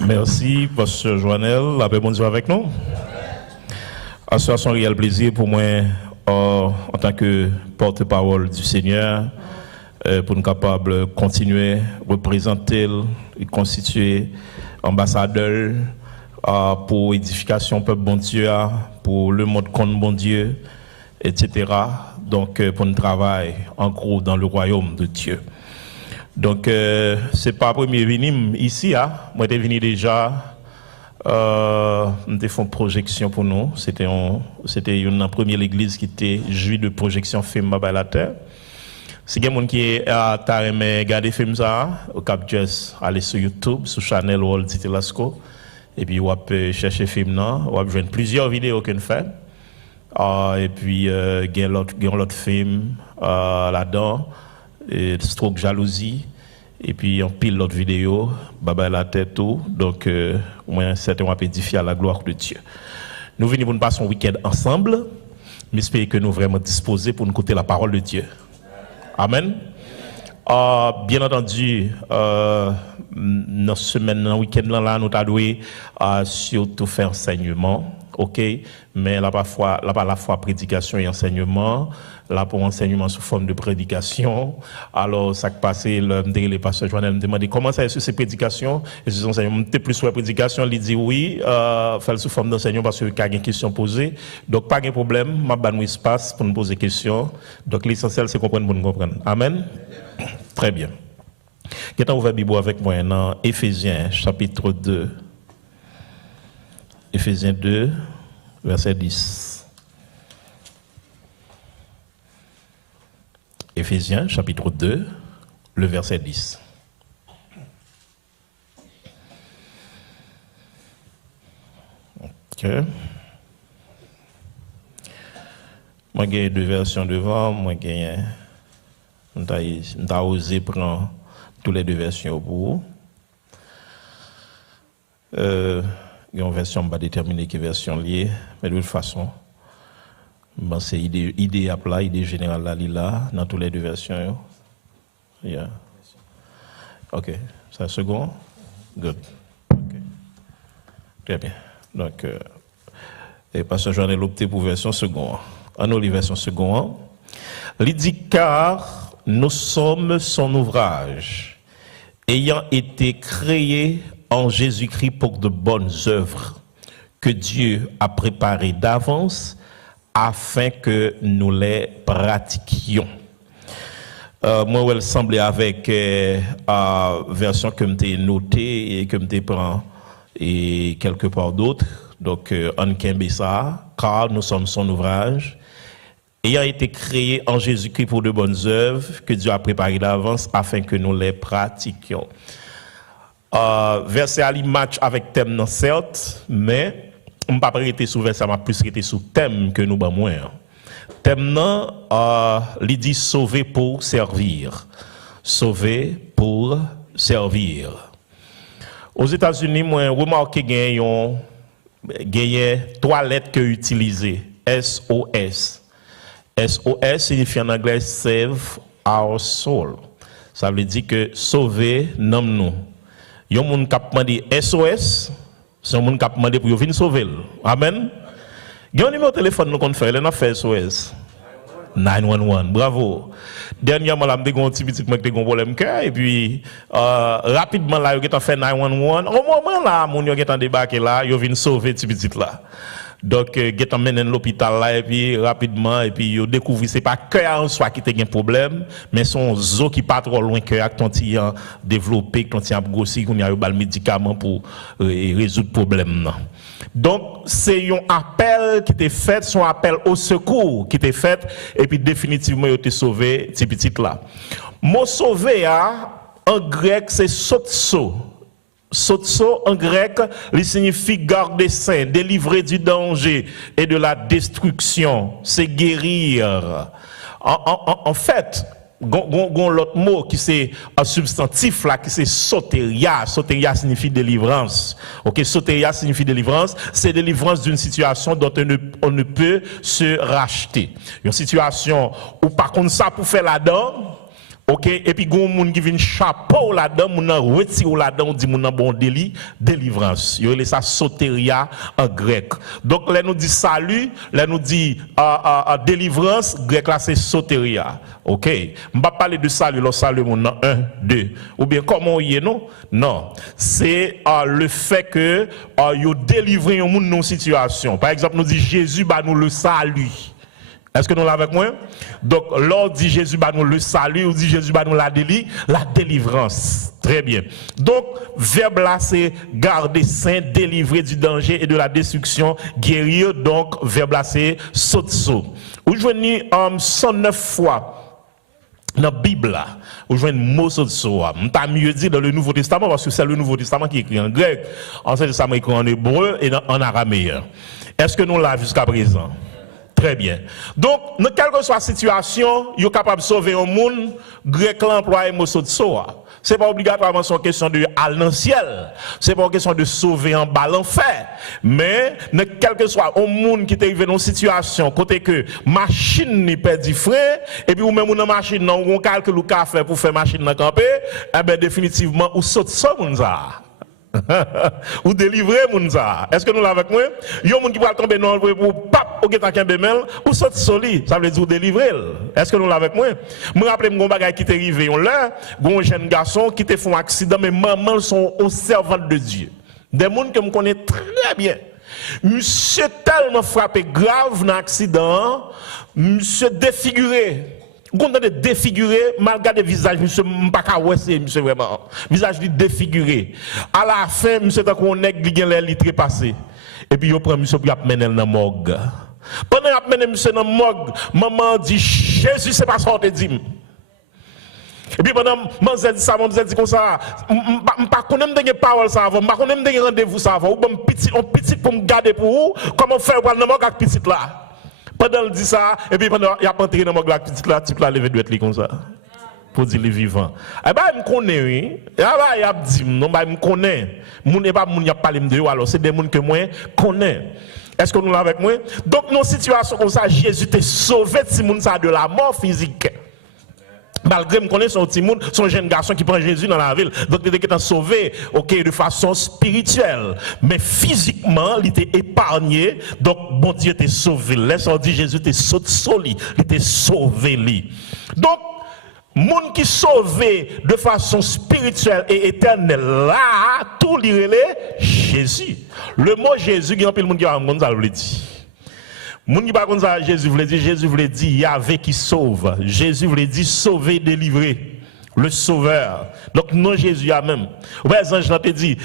Merci, Pasteur Joannel. La paix bon Dieu avec nous. C'est un réel plaisir pour moi, en tant que porte-parole du Seigneur, pour nous capables de continuer à représenter et constituer ambassadeur pour l'édification peuple bon Dieu, pour le monde contre bon Dieu, etc. Donc, pour nous travailler en gros dans le royaume de Dieu. Donc, c'est pas premier venu ici, moi j'étais venu déjà, nous fait une projection pour nous, c'était une première église qui était jouie de projection film à la terre. Si quelqu'un qui est à Taremé, regardez film ça, au Cap Just, aller sur YouTube, sur Channel World Titelasco, et puis on peut chercher film là, on va joindre plusieurs vidéos qu'on fait, et puis il y a l'autre film là-dedans. Stroke jalousie et puis on pile l'autre vidéo baba la tête tout donc moi certainement édifier à la gloire de Dieu. Nous venons pour nous passer un week-end ensemble, mais j'espère que nous vraiment disposés pour nous écouter la parole de Dieu. Amen. Bien entendu dans semaine dans week-end là nous t'adoué surtout faire enseignement, OK, mais là parfois là pas la fois prédication et enseignement. Là pour enseignement sous forme de prédication. Alors, ça qui passé, les pasteurs Joannel me demandait comment ça est-ce que c'est prédication. Et ces enseignements, plus sur la prédication, il dit oui, faire sous forme d'enseignement parce qu'il y a une question posée. Donc, pas de problème, je vais vous espace pour nous poser des questions. Donc, l'essentiel, c'est comprendre pour nous comprendre. Amen. Très bien. Qu'est-ce que vous faites Bible avec moi dans Éphésiens, chapitre 2. Éphésiens 2, verset 10. Éphésiens, chapitre 2, le verset 10. OK. Moi, j'ai deux versions devant. Moi, j'ai osé prendre toutes les deux versions pour vous. Il y a une version, je ne vais pas déterminer quelle version liée, mais de toute façon, bon, c'est idée à plat, idée générale là, dans toutes les deux versions. Yeah. OK. C'est la seconde? Good. Okay. Très bien. Donc, et Pasteur Joannel opté pour version seconde. En nous, les versions seconde. Il dit car nous sommes son ouvrage, ayant été créés en Jésus-Christ pour de bonnes œuvres que Dieu a préparées d'avance afin que nous les pratiquions. Moi, elle semblait avec la version que j'ai notée et que je prends et quelque part d'autre. Donc, on kembe ça, car nous sommes son ouvrage, ayant été créé en Jésus-Christ pour de bonnes œuvres que Dieu a préparées d'avance afin que nous les pratiquions. Verset à l'image avec thème, non, certes, mais je ne vais pas arrêter sur verset, mais plus arrêter sur thème que nous avons moins. Thème, non, il dit sauver pour servir. Sauver pour servir. Aux États-Unis, moi, remarqué qu'il y a trois lettres que utilisées. SOS. SOS signifie en anglais Save Our Soul. Ça veut dire que sauver, nomme-nous. Il y a un monde qui a demandé SOS, c'est un monde qui a demandé pour venir sauver. Amen. Il y a un numéro de téléphone nous qu'on fait, il a fait SOS. 911, bravo. Dernièrement, là, j'ai un petit petit problème et puis rapidement là, il a fait 911. Au moment là, mon yo a débarqué là, il vient sauver petit petit là. Donc, il a mené l'hôpital là et puis rapidement et puis il découvre c'est pas cœur en soi qui a un problème, mais son zo qui pas trop loin cœur quand il a développé, quand il a grossi, qu'on a eu le médicament pour résoudre le problème là. Donc, c'est un appel qui était fait, son appel au secours qui était fait, et puis définitivement, il a été sauvé, petit petit là. Mot sauvé, en grec, c'est sotso. Sotso, en grec, il signifie garder saint, délivrer du danger et de la destruction. C'est guérir. En fait, l'autre mot qui c'est un substantif là qui c'est soteria. Soteria signifie délivrance. OK, soteria signifie délivrance, c'est délivrance d'une situation dont on ne peut se racheter. Une situation où par contre ça pour faire la dent OK, et puis gon moun qui vient chapeau là-dedans, moun nan retire là-dedans, on dit moun nan bon délit, délivrance. Yo ça soteria en grec. Donc là nous dit salut, là nous dit délivrance, grec là c'est soteria. OK, on va parler de salut, le salut moun nan 1 2 ou bien comment y est non? Non, c'est le fait que yo délivrer un moun dans situation. Par exemple, nous dit Jésus ba nous le salut. Est-ce que nous l'avons avec moi? Donc, l'on dit Jésus va nous le salut, ou dit Jésus va nous la délivrance. Très bien. Donc, verbe là, c'est garder saint, délivrer du danger et de la destruction, guérir. Donc, verbe là, c'est sotso. Vous joignez 109 fois dans la Bible là, vous joignez le mot sotso. T'as mieux dit dans le Nouveau Testament, parce que c'est le Nouveau Testament qui est écrit en grec, Ancien Testament écrit en hébreu et en araméen. Est-ce que nous l'avons jusqu'à présent? Très bien. Donc, dans quelle que soit la situation, vous êtes capable de sauver un monde, grec l'emploi et mosotso. Ce n'est pas obligatoirement une question de aller dans le ciel. Ce n'est pas une question de sauver en bas l'enfer. Mais, quel que soit un monde qui est arrivé dans une situation, côté que machine n'est pas du frein, et puis ou même une machine, on calcule le café pour faire machine dans le camper, eh bien, définitivement, ou saute ça, ou délivrer Mounza. Est-ce que nous l'avons avec moi? Il y a un monde qui va tomber dans le pour pap au guetan bemel ou saute soli, ça veut dire délivrer. Est-ce que nous l'avons avec moi? Je me rappelle mon bagage qui est arrivé là, un jeune garçon qui te fait un accident mais maman sont aux servantes de Dieu. Des gens que je connais très bien. Monsieur tellement frappé grave dans l'accident, monsieur défiguré. Quand on est défiguré, malgré le visage, monsieur, monsieur vraiment. Visage défiguré. À la fin, monsieur, tant qu'on est, il a l'air trépassé. Et puis, il prend monsieur pour mener dans la morgue. Pendant qu'il mené monsieur dans la morgue, maman dit Jésus, c'est pas ça qu'on te dit. Et puis, pendant que je dit ça, je dit comme ça, je ne connais pas de parole ça avant, je ne connais pas de rendez-vous ça avant, ou un petit pour me garder pour vous, comment faire pour aller dans la morgue avec petit là. Pendant qu'il dit ça, et puis pendant qu'il a entré dans la petite là, type là, levé de être comme ça. Pour dire les vivants. Eh bien, je me connais, oui. Eh bien, il a dit, non, je me connais. Moun n'est pas moun qui a parlé de eux, alors c'est des moun que moi connais. Est-ce que nous l'avons avec moi? Donc, dans une situation comme ça, Jésus t'a sauvé de moun ça de la mort physique. Malgré me connaître son petit monde, son jeune garçon qui prend Jésus dans la ville. Donc il était sauvé, ok, de façon spirituelle. Mais physiquement, il était épargné. Donc bon Dieu t'a sauvé. Laisse-moi dire Jésus t'a sauvé, il t'a sauvé. Donc, monde qui sauvé de façon spirituelle et éternelle, là, tout l'irélé, Jésus. Le mot Jésus, il y a un peu de monde qui va le dire. Moun qui pas comme ça, Jésus voulait dire Yahvé qui sauve. Jésus voulait dire sauver, délivrer. Le sauveur. Donc non Jésus a même. Ouais, ange te dit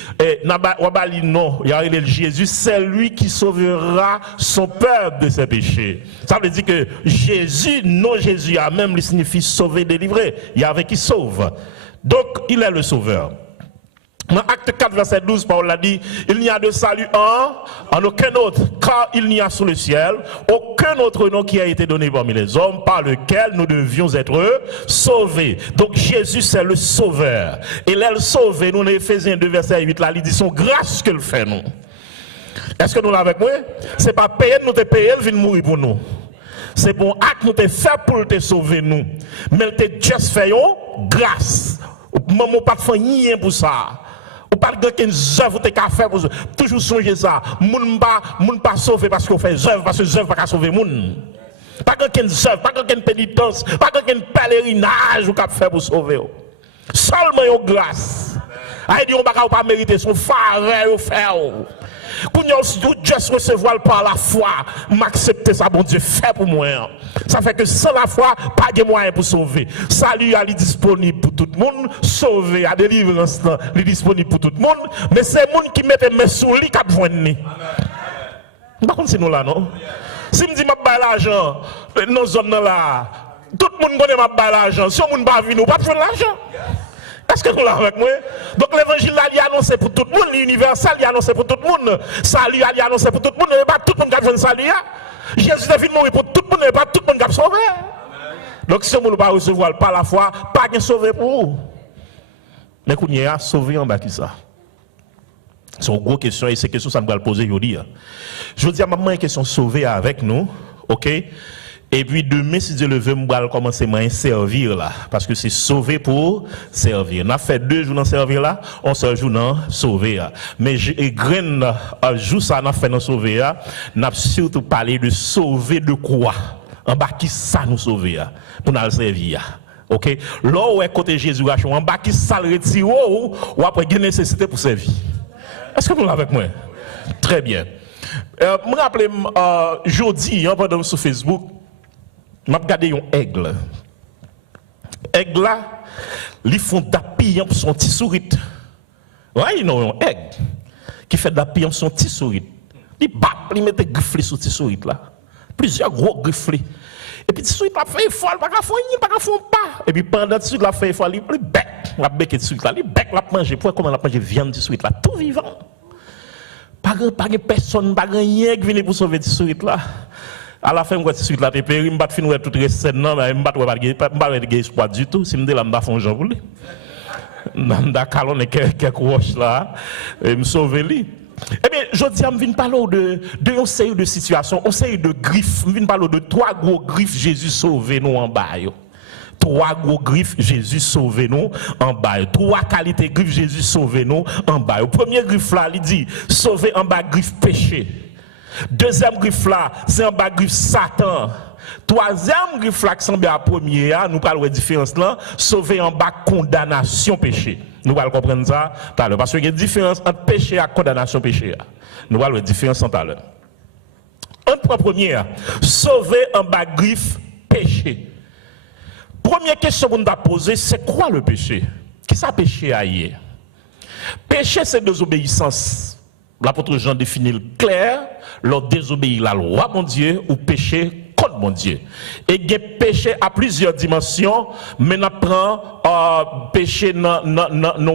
non, Jésus c'est lui qui sauvera son peuple de ses péchés. Ça veut dire que Jésus, non Jésus a même, il signifie sauver, délivrer. Yahvé qui sauve. Donc il est le sauveur. Dans Acte 4, verset 12, Paul a dit, il n'y a de salut en aucun autre, car il n'y a sous le ciel aucun autre nom qui a été donné parmi les hommes par lequel nous devions être sauvés. Donc Jésus c'est le sauveur. Et là, le sauvé, nous, dans Éphésiens 2, verset 8, là, il dit son grâce que le fait nous. Est-ce que nous l'avons avec moi? C'est pas payer, nous te payer, il vient mourir pour nous. C'est bon acte, nous te fait pour te sauver nous. Mais il te juste fait grâce. Maman pas de faire rien pour ça. Ou pas de quelque œuvre que faire pour toujours songer ça. Moun pas sauver parce qu'on fait œuvre parce que œuvre pas sauver moun. Pas quelque œuvre, pas quelque pénitence, pas quelque pèlerinage ou faire pour sauver. Seulement une grâce. Aïe dit on pas mériter son faré au faire. Quand on juste recevoir par la foi, m'accepter ça, bon Dieu, fait pour moi. Ça fait que sans la foi, pas de moyen pour sauver. Salut, il est disponible pour tout le monde. Sauver, à délivrance, il est disponible pour tout le monde. Mais c'est les gens qui mettent mes sous lui qui ont besoin. Par contre, c'est nous là, non? Si je dis que je l'argent, dans nos zones là, tout le monde connaît ma l'argent. Si on ne va pas venir, pas besoin de l'argent. Est-ce que nous l'avons avec moi? Donc l'évangile là, il est annoncé pour tout le monde, l'universel, il est annoncé pour tout le monde. Salut, il est annoncé pour tout le monde, et pas tout le monde qui a besoin de salut. Jésus est venu mourir pour tout le monde, et pas tout le monde qui a sauvé. Donc si on ne va pas recevoir par la foi, pas de sauver pour vous. Mais qu'on y a sauvé en bas qui ça? C'est une grosse question, et c'est une question que ça me va le poser aujourd'hui. Je veux dire, maman, une question sauver avec nous, ok? Et puis demain, si Dieu le veut, je vais commencer à servir là. Parce que c'est sauver pour servir. On a fait 2 jours dans servir là, on se joue dans sauver là. Mais graine, jour ça, on a fait dans sauver là, on a surtout parlé de sauver de quoi? En bas qui ça nous sauver là, pour nous servir. Ok? Là où est côté Jésus, en bas qui ça le retire ou après il y a nécessité pour servir. Est-ce que vous l'avez avec moi? Très bien. Je me rappelle, jeudi, pendant sur Facebook, je regardé un aigle. Aigle là, ils font d'appui pour son petit souris. Oui, ils ont un aigle qui fait d'appui pour son petit souris. Il bat, il met des griffes sur petit souris là. Plusieurs gros griffes. Et puis, petit souris là fait effort, pas qu'à faire pas. Et puis, pendant que souris là fait effort, il bec, la bec de souris là, il bec la manger. Pourquoi comment la manger viande de souris là, tout vivant. Pas de personne, pas de rien qui vient pour sauver cette suite là. À la fin, je suis là, je ne vais pas finir toute la scène, mais je ne vais pas espoir du tout. Si je me dis là, je vais faire un jour pour lui. Je vais faire quelques roches là, et me sauver lui. Eh bien, je dis, je viens parler de une série de situations, une série de griffes. Je viens parler de 3 gros griffes, Jésus sauvé nous en bas. 3 gros griffes, Jésus sauvé nous en bas. 3 qualités griffes, Jésus sauvé nous en bas. Le premier griffe là, il dit, sauver en bas griffe péché. Deuxième griffe là, c'est en bas griffe Satan. Troisième griffe là, qui semble à premier, nous parlons de la différence là, sauver en bas condamnation péché. Nous allons comprendre ça tout à l'heure. Parce qu'il y a une différence entre péché et condamnation péché. Nous allons la différence tout à l'heure. Entre première, sauver en bas griffe péché. Première question qu'on a posée, c'est quoi le péché? Qui ça péché ailleurs? Péché, c'est désobéissance. L'apôtre Jean définit le clair, leur désobéir la loi, mon Dieu, ou péché contre mon Dieu. Et il y a péché à plusieurs dimensions, mais on prend péché dans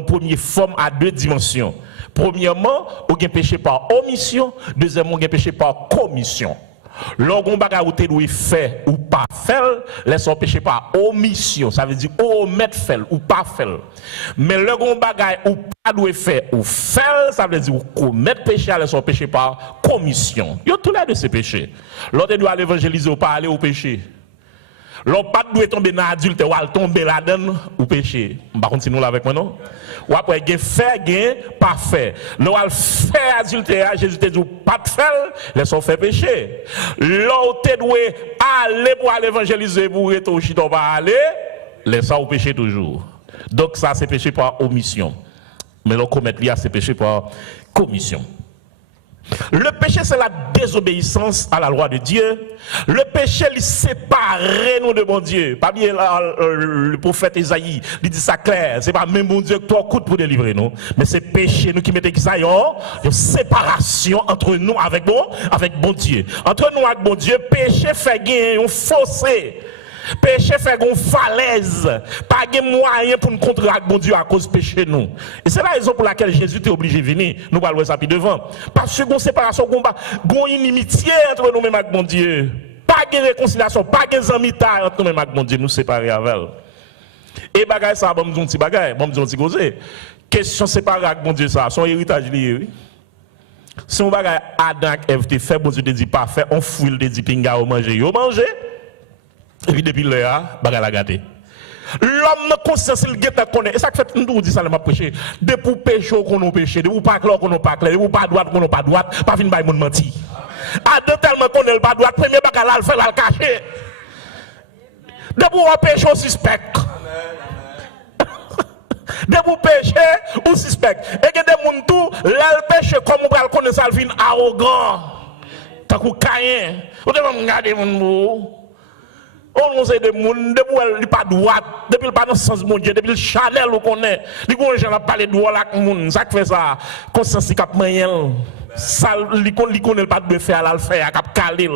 première forme à 2 dimensions. Premièrement, il y a péché par omission, deuxièmement, il y a péché par commission. Lorsqu'on bagarre ou te doit faire ou pas faire, laisse péché par omission, ça veut dire omettre faire ou pas faire. Mais lorsqu'on bagarre ou pas doit faire ou faire, ça veut dire commettre péché, laisse péché par commission. Il y a tout là de ces péchés. L'autre doit aller évangéliser ou pas aller au péché. L'autre pas doit tomber dans l'adulte ou tomber là-dedans ou péché. On va continuer là avec moi non? Ou après, il fait, pas fait. L'on fait adultère, Jésus te dit, pas de faire, laisse-on faire péché. L'on te doit aller pour aller évangéliser, pour être au chito, pas aller, laisse-on péché toujours. Donc, ça, c'est péché par omission. Mais l'on commet là, c'est péché par commission. Le péché, c'est la désobéissance à la loi de Dieu. Le péché, il sépare nous de bon Dieu. Pas bien le prophète Isaïe, il dit ça clair. C'est pas même bon Dieu que toi coûte pour délivrer nous. Mais c'est péché nous qui mettons qui ça, une séparation entre nous avec bon Dieu. Entre nous avec bon Dieu, péché fait gagner un fossé. Péché fait une falaise, pas de moyen pour nous contrer avec bon Dieu à cause de péché nous. Et c'est la raison pour laquelle Jésus était obligé de venir. Nous parlons ça puis devant. Parce que une séparation, une inimitié entre nous-mêmes avec bon Dieu. Pas de réconciliation, pas de amitié entre nous-mêmes avec bon Dieu, nous séparer avec elle. Et bagay ça, bon petit bagay, bon petit causé. Question séparée avec bon Dieu ça, son héritage lié, oui. Si on bagay Adam et Ève te fait, bon Dieu te dit pas fait, on fouille le dit pinga au manger, yo manger. Et puis depuis là, bagarre la gâté. L'homme n'a conscience, il guette à connaître. Et ça fait nous dit ça, le m'a prêché. De pour péché qu'on a péché, de pour pas clair qu'on a pas clair, de pour pas droite qu'on a pas droite, pas venir bailler mon menti. À deux tellement qu'on est pas droite, premier bagarre là, le fait la cacher. De pour péché au suspect. De pour péché ou suspect. Et que des gens tout, là le péché comme on va connaître ça, il vient arrogant. Tant qu'on caïn. Vous devez regarder mon on sait de monde depuis il pas droite depuis il pas dans sens mon Dieu depuis le Chanel on connaît les gens la parler droit là monde ça fait ça conscience cap moyen ça li connaît pas de faire là le faire cap caler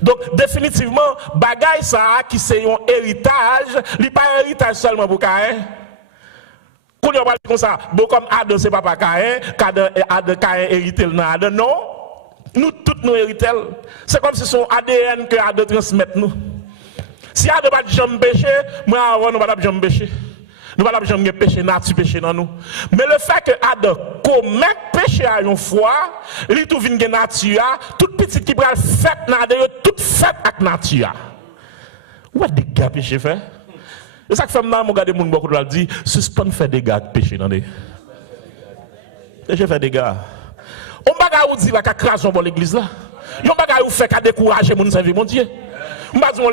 donc définitivement bagaille ça qui c'est un héritage li pas héritage seulement pour Caïn qu'on y a parlé comme ça bon comme Adam c'est papa Caïn Adam Caïn hérité dans Adam non nous tous nous héritons c'est comme si son ADN que Adam transmet nous. Si Adam n'a pas jamais péché, moi, on n'a pas jamais péché. Nous ne pouvons pas péché nature, péché dans nous. Mais le fait que Adam commet péché à une fois, il trouve une nature, toute petite qui prend fait toute faite avec nature. Où est-ce que des gars péché fait? C'est ça que fait maintenant, mon gars de monde beaucoup de dit, suspend fait des gars péché dans des. Péché fait des gars. On ne va pas dire qu'à craser dans l'église là. On ne va pas faire qu'à décourager mon service, mon Dieu. On va dire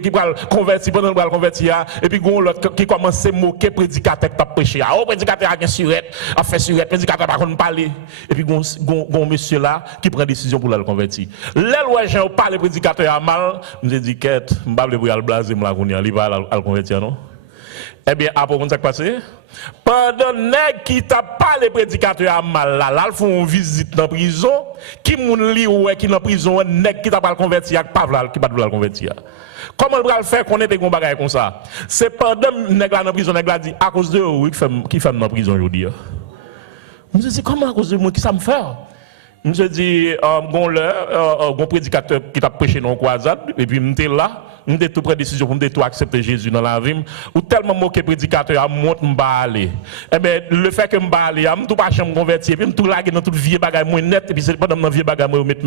qui va convertir, pendant le convertir, et puis l'autre qui commence à moquer le prédicateur qui a prêché. Le prédicateur a une surette, a fait surette, le prédicateur n'a pas parler. Et puis un monsieur là qui prend décision pour le convertir. Là, où j'ai parlé, le prédicateur a mal, je me dis, quête, je ne vais pas le blaser, il va le convertir, non? Eh bien, après, comment ça passé? Pendant qui t'a pas les prédicateurs à mal là, ils font une visite dans la prison, qui moun li ouais qui dans la prison, nèg qui t'a pas converti avec pas qui pas le convertir. Comment on va le faire qu'on ait des bagages comme ça? C'est pendant nèg là dans la prison, nèg là dit à cause de oui qui fait dans la prison aujourd'hui. Je me dis comment à cause de moi qui ça me fait? Je me dis bon prédicateur qui t'a prêché dans croisade et puis m'était là. Nous avons tout pris décision pour nous accepter Jésus dans la vie. Ou tellement moqué prédicateur à monte m'baller. Eh bien, le fait que m'baller, je tout pas chambre convertir, puis tout laguer dans toute vie bagaille moins net, et puis c'est pas dans vie bagaille moi mettre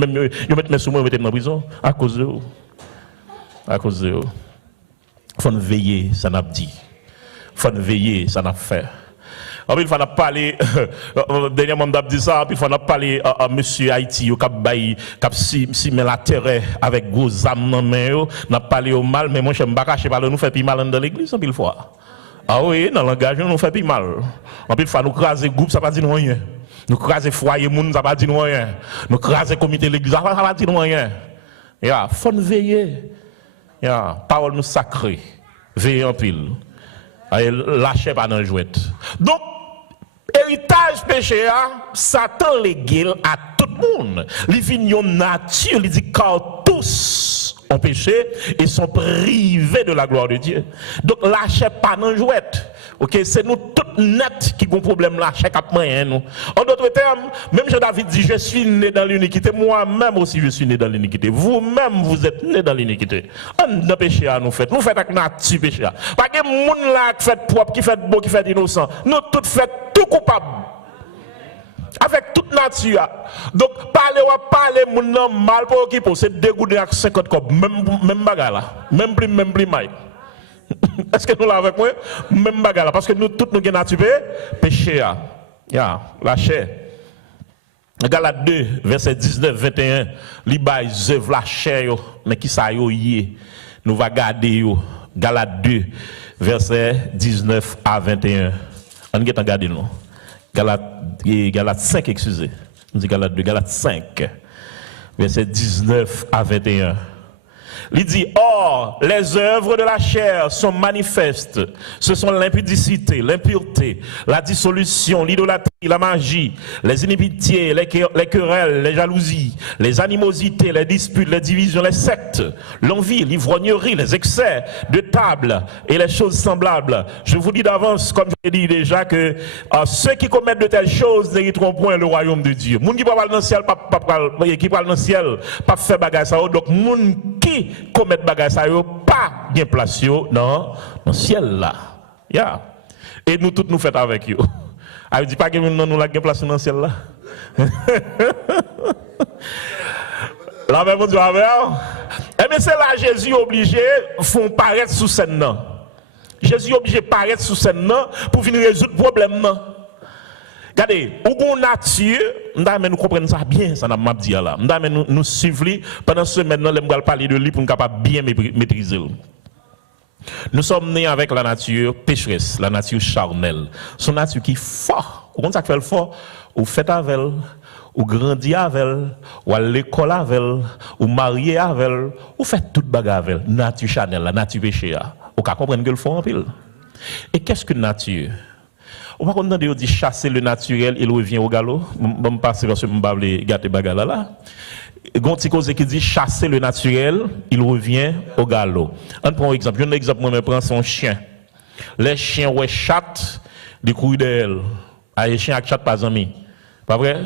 mes sous moi mettre dans prison à cause de vous. À cause de vous. Faut nous veiller, ça n'a dit. Faut nous veiller, ça n'a fait. Il faut parler, dernièrement, on a dit ça, il faut parler à monsieur Haïti, qui met la terre avec gros âmes dans les mains, on a parlé au mal, mais moi, je ne sais pas, nous fait plus mal dans l'église, en pile fois. Ah oui, dans le langage, nous fait plus mal. En pile fois, nous craser groupe, ça ne va pas dire rien. Nous craser foyer, ça ne va pas dire rien. Nous craser comité de l'église, ça ne va pas dire rien. Il faut nous veiller. Parole nous sacrée. Veiller en pile. Lâchez pas dans le jouet. Donc, héritage péché, Satan l'égal à tout le monde. Les vignes nature, il dit car tous ont péché et sont privés de la gloire de Dieu. Donc, lâchez pas dans le jouet. Ok, c'est nous toutes net qui avons problème là, chaque moyen nous. En d'autres termes, même Jean-David dit, je suis né dans l'iniquité, moi-même aussi je suis né dans l'iniquité. Vous-même, vous êtes né dans l'iniquité. On a péché à nous fait. Nous faisons avec nature péché. Pas que monde là qui fait propre, qui fait beau, qui fait innocent. Nous tous fait tout coupable. Avec toute nature. Donc, parler, mon mal pour occuper, c'est dégoûter avec 50 copes, même bagarre là. Même plus maille. Est-ce que nous l'avons avec moi? Même bagarre, parce que nous tous nous avons péché. La chair. Galate 2, verset 19-21, li bay zèv la chair, mais qui ça y nous va garder. Galate 2, verset 19 à 21. On va regarder nous. Galate 5, excusez. On dit Galate 2, Galate 5, verset 19 à 21. Il dit, or, les œuvres de la chair sont manifestes. Ce sont l'impudicité, l'impureté, la dissolution, l'idolâtrie, la magie, les inimitiés, les querelles, les jalousies, les animosités, les disputes, les divisions, les sectes, l'envie, l'ivrognerie, les excès de table et les choses semblables. Je vous dis d'avance, comme je l'ai dit déjà, que ceux qui commettent de telles choses n'hériteront point le royaume de Dieu. Moun qui parle dans le ciel, qui parle dans le ciel, pas faire bagage ça. Donc, moun qui commettre bagage ça yo pas bien place yo dans le ciel là. Et nous tous nous faisons avec yo. A dit pas que nous la bien place dans le ciel là. Là même Dieu avec. Eh bien c'est là Jésus obligé font paraître sous scène là. Jésus obligé paraître sous scène là pour venir résoudre le problème là. Regardez, ou gon nature, nous comprenons ça bien, ça n'a pas dit là. Nous suivons pendant ce semaine, nous allons parler de lui pour nous capable bien maîtriser. Nous sommes nés avec la nature pécheresse, la nature charnelle. Son nature qui est fort. Comment ça fait le fort? Ou fait avec elle, ou grandit avec elle, ou à l'école avec elle, ou marié avec elle, ou fait toute bagarre avec elle. Nature charnelle, la nature péché. Ou qu'à comprendre que le fort en pile. Et qu'est-ce que nature? On va entendre dire chasser le naturel, il revient au galop. Je vais passer parce que je vais gâter bagala là. Gonti cause qui dit chasser le naturel, il revient au galop. On prend un exemple. Un exemple, moi je prends son chien. Les chiens ouais chat, des couilles d'elle. Les chiens avec chat pas amis. Pas vrai?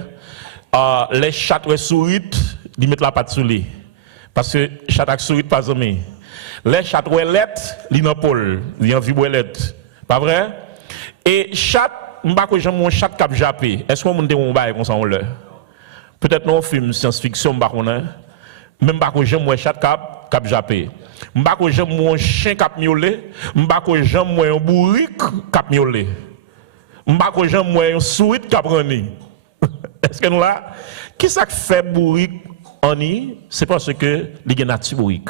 Les chats ouais sourit, ils mettent la patte sous lui. Parce que chat avec sourit pas amis. Les chats ouais lettre, ils n'ont pas, ils ont vu lettre. Pas vrai? Et chat, m'pa que j'aime mon chat cap jappé. Est-ce qu'on monte mon bail comme ça on le? Peut-être non film science-fiction m'pa connait. Même pas que j'aime mon chat cap jappé. M'pa que j'aime mon chien cap miaulé, m'pa que j'aime mon bourrique cap miaulé. M'pa que j'aime mon sourit cap reni. Est-ce que nous là? Qui ça fait bourrique en y? C'est parce que il est nature bourrique.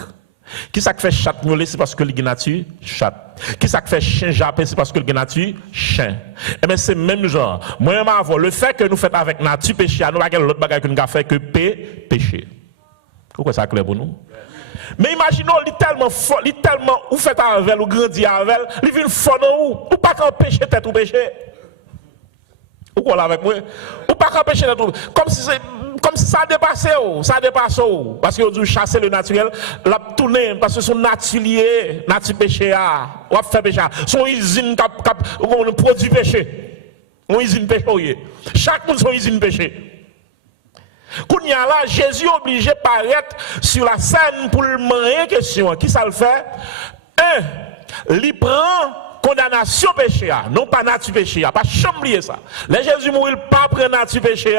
Qui ça fait chat miaulé? C'est parce que il est nature chat. Qui ça fait chien jappé? C'est parce que il est nature chien. Eh bien c'est même genre. Moi le fait que nous faisons avec nature péché, nous pas l'autre bagage que nous fait que péché. Pourquoi ça clair pour nous? Mais imaginons, il est tellement fort, il est tellement ou fait avec ou grandi avec, il vient fort ou pas qu'empêcher tête ou péché. Ou quoi là avec moi? Ou pas qu'empêcher tête ou comme si ça dépassait ça dépasse parce que vous chasser le naturel, la tourner parce que son naturel, nature péché ou a fait péché, son usine cap produit péché. Une usine péché. Chaque monde son usine péché. Quand il y a là, Jésus est obligé de paraître sur la scène pour le demander question. Qui ça le fait? Il prend condamnation péché. Non pas nature péché. Pas chamblier ça. Les Jésus mourit pas prendre nature péché.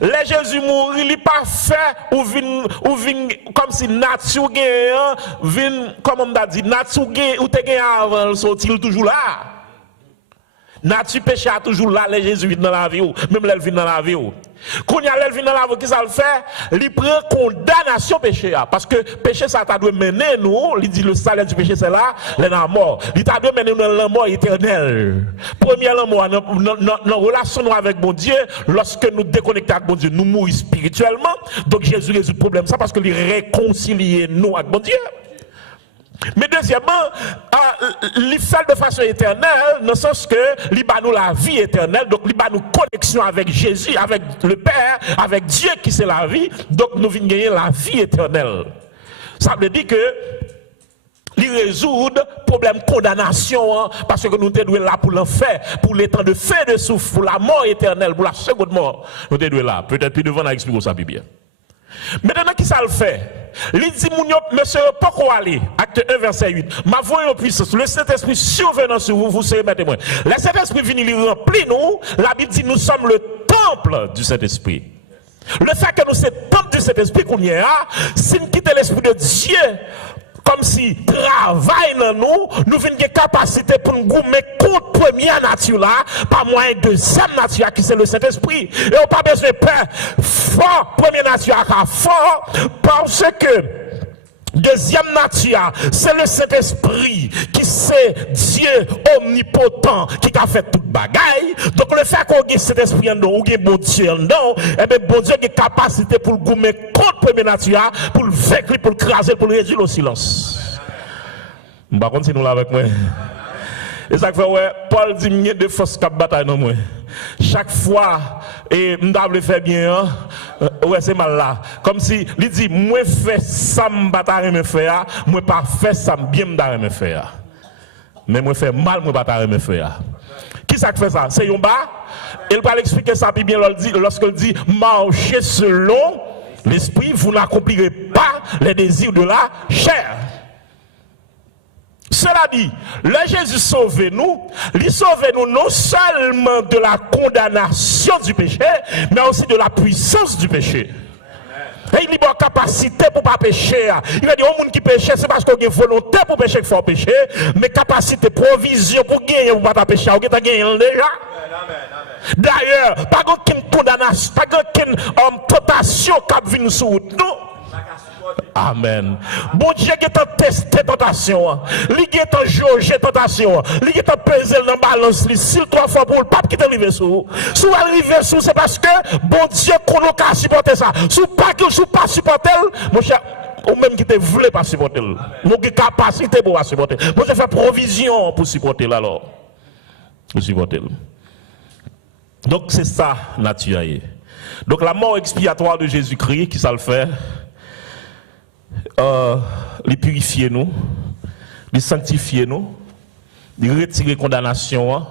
Les Jésus mourit, il pas fait ou vin comme si nature gagne, vin comme on a dit, nature gagne ou te gagne avant, sortir toujours là. Nature péché a toujours là, les Jésus vient dans la vie, même les vient dans la vie. Quand il y a vient dans la vie, qui ça le fait? Il prend condamnation péché. Parce que péché, ça t'a dû mener nous, il dit le salaire du péché, c'est là, la mort. Il t'a dû mener nous dans la mort éternelle. Premièrement, dans relation avec mon Dieu, lorsque nous déconnectons avec mon Dieu, nous mourons spirituellement. Donc Jésus résout le problème, ça parce qu'il réconcilie nous avec mon Dieu. Mais deuxièmement, il fait de façon éternelle, dans le sens que il nous la vie éternelle, donc il nous connexion avec Jésus, avec le Père, avec Dieu qui c'est la vie, donc nous venons gagner la vie éternelle. Ça veut dire que il résout le problème de condamnation, parce que nous sommes là pour l'enfer, pour les temps de feu de souffle, pour la mort éternelle, pour la seconde mort. Nous sommes là. Peut-être plus devant, on explique ça bien. Maintenant, qui ça le fait? Il dit, monsieur, pourquoi aller? Acte 1, verset 8. Ma voix en puissance, le Saint-Esprit survenant sur vous, vous serez mes témoins. Le Saint-Esprit vient, il remplit nous. La Bible dit, nous sommes le temple du Saint-Esprit. Le fait que nous sommes le temple du Saint-Esprit qu'on y a, si nous quittons l'Esprit de Dieu, comme si travail dans nous venons des capacités pour nous mettre contre première nature là, pas moins deuxième nature qui c'est le Saint-Esprit. Et on pas besoin de peur fort, première nature fort, parce que deuxième nature, c'est le Saint-Esprit qui c'est Dieu omnipotent qui a fait toute bagaille. Donc le fait qu'on ait cet esprit en nous, ou ait bon Dieu en nous, eh bien bon Dieu a capacité pour le mettre contre première nature, pour le vaincre, pour le craser, pour le réduire au silence. Par contre, si nous là avec moi. Et ça fait ouais, Paul dit qu'il y a de fausses cap bataille dans moi. Chaque fois, et m'dable fait bien, ouais c'est mal là. Comme si, il dit, moi fais ça m'bataille me faire, moi pas fait ça bien m'dare me faire. Mais moi fais mal moi bataille me faire. Qui ça fait ça? C'est Yomba. Il va l'expliquer ça bien lorsqu'il dit, marchez selon l'esprit, vous n'accomplirez pas les désirs de la chair. Cela dit, le Jésus sauve nous, il sauve nous non seulement de la condamnation du péché, mais aussi de la puissance du péché. Et il a une capacité pour ne pas pécher. Il va dire au monde qui péche, c'est parce qu'on a une volonté pour pécher qu'il faut pécher, mais capacité, provision pour gagner ou pas pécher, on a gagné déjà. D'ailleurs, pas aucune condamnation, pas aucune tentation qui vient sur nous. Amen. Bon Dieu qui t'a testé tentation, lui qui t'a jaugé tentation, lui qui t'a pesé dans la balance, s'il 3 fois pour le pape qui t'a arrivé sous. Si vous arrivez sous, c'est parce que bon Dieu qu'on a supporté ça. Si vous pas supporter, mon cher, ou même qui te voulait pas supporter. Nous avons capacité pour supporter. Vous avez fait provision pour supporter alors. Pour supporter. Donc c'est ça, nature. Donc la mort expiatoire de Jésus-Christ, qui ça le fait? Les purifier nous, les sanctifier nous, les retirer condamnation,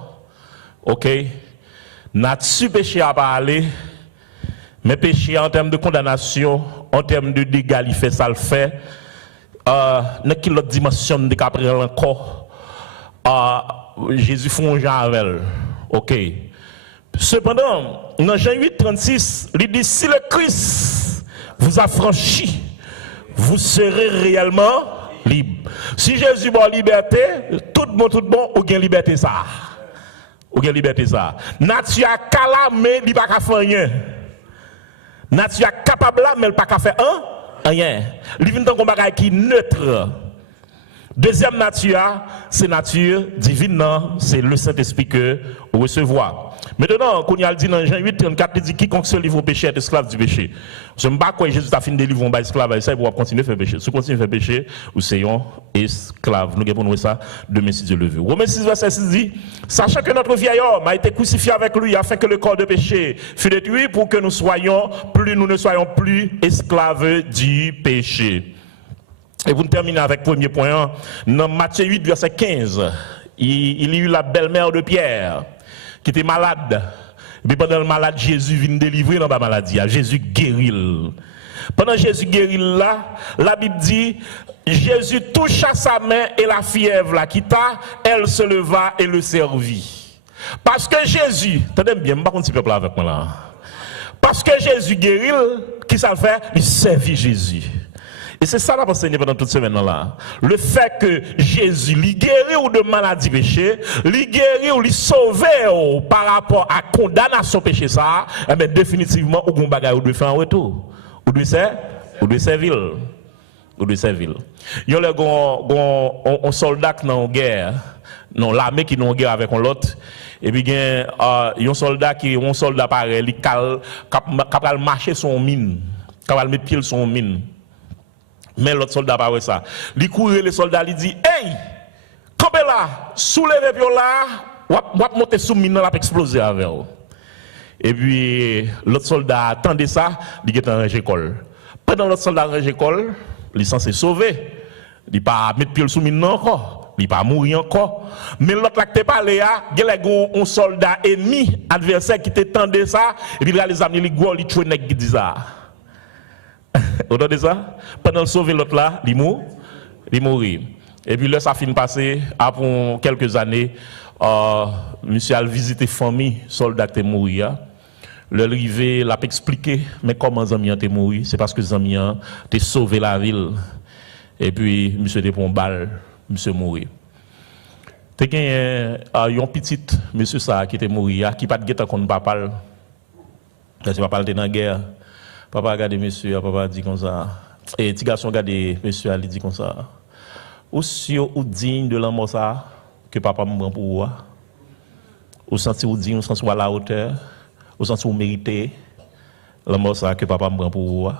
ok? Nature péché à pas aller, mais péché en termes de condamnation, en termes de dégâts, il fait ça le fait. Dans quelle autre dimension de qu'après encore, Jésus fonge avec elle. OK. Cependant, dans Jean 8, 36, il dit si le Christ vous a franchi, vous serez réellement libre. Si Jésus a liberté, tout bon, ou gain liberté ça. Ou gain liberté ça. Nature kala mais il pas faire rien. Nature capable mais il pas faire rien. Il vient dans un bagage qui neutre. Deuxième nature, c'est nature divine, c'est le Saint-Esprit que vous recevez. Maintenant, quand il a dit dans Jean 8, 34, il dit quiconque se livre au péché est esclave du péché. Je ne sais pas quoi Jésus a fini de délivrer un esclave, ça pour continuer à faire péché. Si vous continuez à faire péché, vous êtes un esclave. Nous avons ça demain si Dieu le veut. Romains 6, verset 6 dit sachant que notre vieil homme a été crucifié avec lui afin que le corps de péché fût détruit pour que nous ne soyons plus esclaves du péché. Et vous terminez avec le premier point. Dans Matthieu 8, verset 15, il y a eu la belle-mère de Pierre qui était malade. Et puis pendant le malade, Jésus vient délivrer dans la maladie. Jésus guérit. Pendant Jésus guérit là, la Bible dit, Jésus toucha sa main et la fièvre la quitta, elle se leva et le servit. Parce que Jésus, attendez bien, je ne sais pas si peuple avec moi là. Parce que Jésus guérit, qui ça fait? Il servit Jésus. Et c'est ça qu'on a enseigné pendant toute semaine là. Le fait que Jésus lui guérit ou de maladie péché, lui guérit ou lui sauver par rapport à condamnation péché ça, eh bien définitivement ou gon bagay ou de faire un retour. Ou de servir. Ou de servir. Il y a un soldat qui est en guerre, non l'armée qui est en guerre avec l'autre. Et puis il y a un soldat pareil, il capable marcher son mine, capable mettre pied son mine. Mais l'autre soldat pas ça. Il courait les soldats, il dit hey, campez là, soulevez pied là, ou monter sous mine là pour exploser avec vous. Et puis l'autre soldat attendait ça, il était en rangé-col. Pendant l'autre soldat en rangé-col, il est censé sauver. Il pas mettre pied sous mine encore, il pas mourir encore. Mais l'autre là qui t'est parlé il y a un soldat ennemi adversaire qui t'attendait ça et puis là les amis il go il tue nèg qui dit ça. Vous entendez ça? Pendant le sauver l'autre là, il mourit. Et puis là, ça finit passer, après quelques années, monsieur a visité famille, soldat qui est mort. Le rivé l'a expliqué, mais comment Zamien est mort? C'est parce que Zamien a sauvé la ville. Et puis, monsieur a pris une balle, monsieur est mort. Il y a un petit monsieur ça qui était mort, qui n'a pas de guette contre papa. Parce que papa était dans la guerre. Papa regarde monsieur, papa dit comme ça. Et petit garçon regarde monsieur, il dit comme ça. Ou sûr ou digne de l'amour ça que papa me prend pour vous. Ou senti ou digne, ou senti ou à la hauteur, ou senti ou mérité l'amour ça que papa me prend pour vous.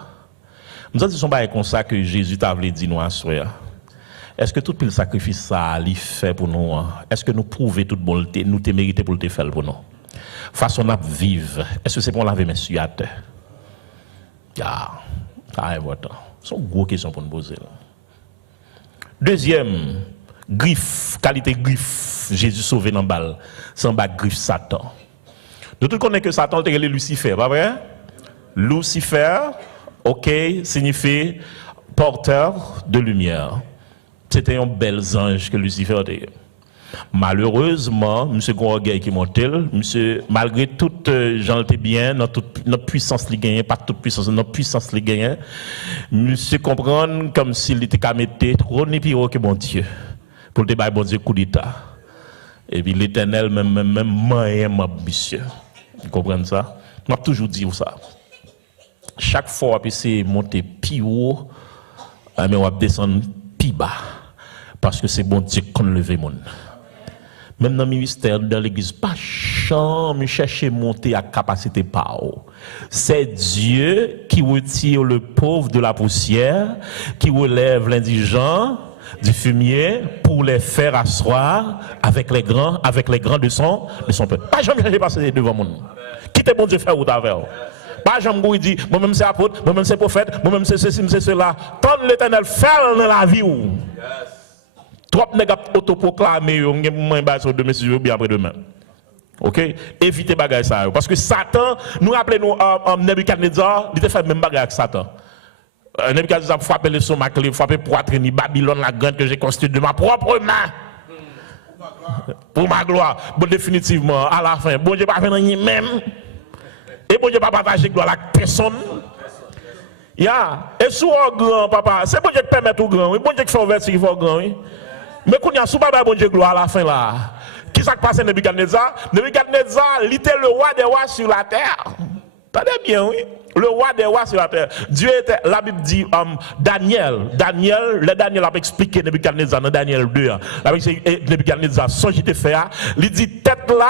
Nous senti son bail comme ça que Jésus t'a voulu dire nous à soir. Est-ce que tout le sacrifice ça il fait pour nous? Est-ce que nous prouvons toute bonté, nous te mérité pour le faire pour nous? Façon à vivre. Est-ce que c'est pour laver mes yeux à terre? C'est important. C'est une grosse question pour nous poser. Deuxième, griffe, qualité griffe. Jésus sauvé dans la balle. C'est un bac griffe Satan. Nous tous connaissons que Satan était Lucifer, pas vrai? Lucifer, ok, signifie porteur de lumière. C'était un bel ange que Lucifer était. Malheureusement, M. Gorgueil qui montait, monsieur, malgré toute gens était bien, notre puissance li gagne, pas toute puissance, notre puissance li gagne, monsieur comprend comme s'il était qu'à mettre trop ni pire que bon Dieu, pour te bailler bon Dieu coup d'état. Et puis l'Éternel même moyen monsieur. Vous comprenez ça? Je toujours dit ça. Chaque fois que c'est monter plus haut, mais on va descendre plus bas parce que c'est bon Dieu qu'on lève monde. Même dans le ministère, dans l'église, pas jamais chercher monter à capacité par haut. C'est Dieu qui retire le pauvre de la poussière, qui relève l'indigent du fumier pour les faire asseoir avec les grands de son peuple. Pas jamais chercher passer devant le monde. Quittez bon Dieu faire au travers. Pas jamais dit, moi-même c'est apôtre, moi-même c'est prophète, moi-même c'est ceci, c'est cela. Tant l'Éternel faire dans la vie. Trop nèg autoproclamé yo moins bas sur demain si je veux bien après demain. OK, évitez bagay ça parce que Satan nous rappelons Nebuchadnezzar, il était fait même bagay avec Satan. Nebuchadnezzar frappé le stomac, il frappé poitrine, Babylone la grande que j'ai construite de ma propre main. Pour ma gloire. Bon, définitivement, à la fin, bon Dieu pas faire rien même. Et bon Dieu pas partager gloire avec personne. Et sous grand, papa, c'est bon Dieu qui permet tout grand. Oui, bon Dieu qui fait ouvert qui fait grand. Oui. Mais quand il y a sous papa, bon Dieu gloire à la fin là. Qui s'est passé Nebuchadnezzar? Nebuchadnezzar, il était le roi des rois sur la terre. Tenez bien, oui. Le roi des rois sur la terre. Dieu était, la Bible dit, Daniel a expliqué Nebuchadnezzar dans Daniel 2. Nebuchadnezzar, son j'étais fait, il dit, tête là,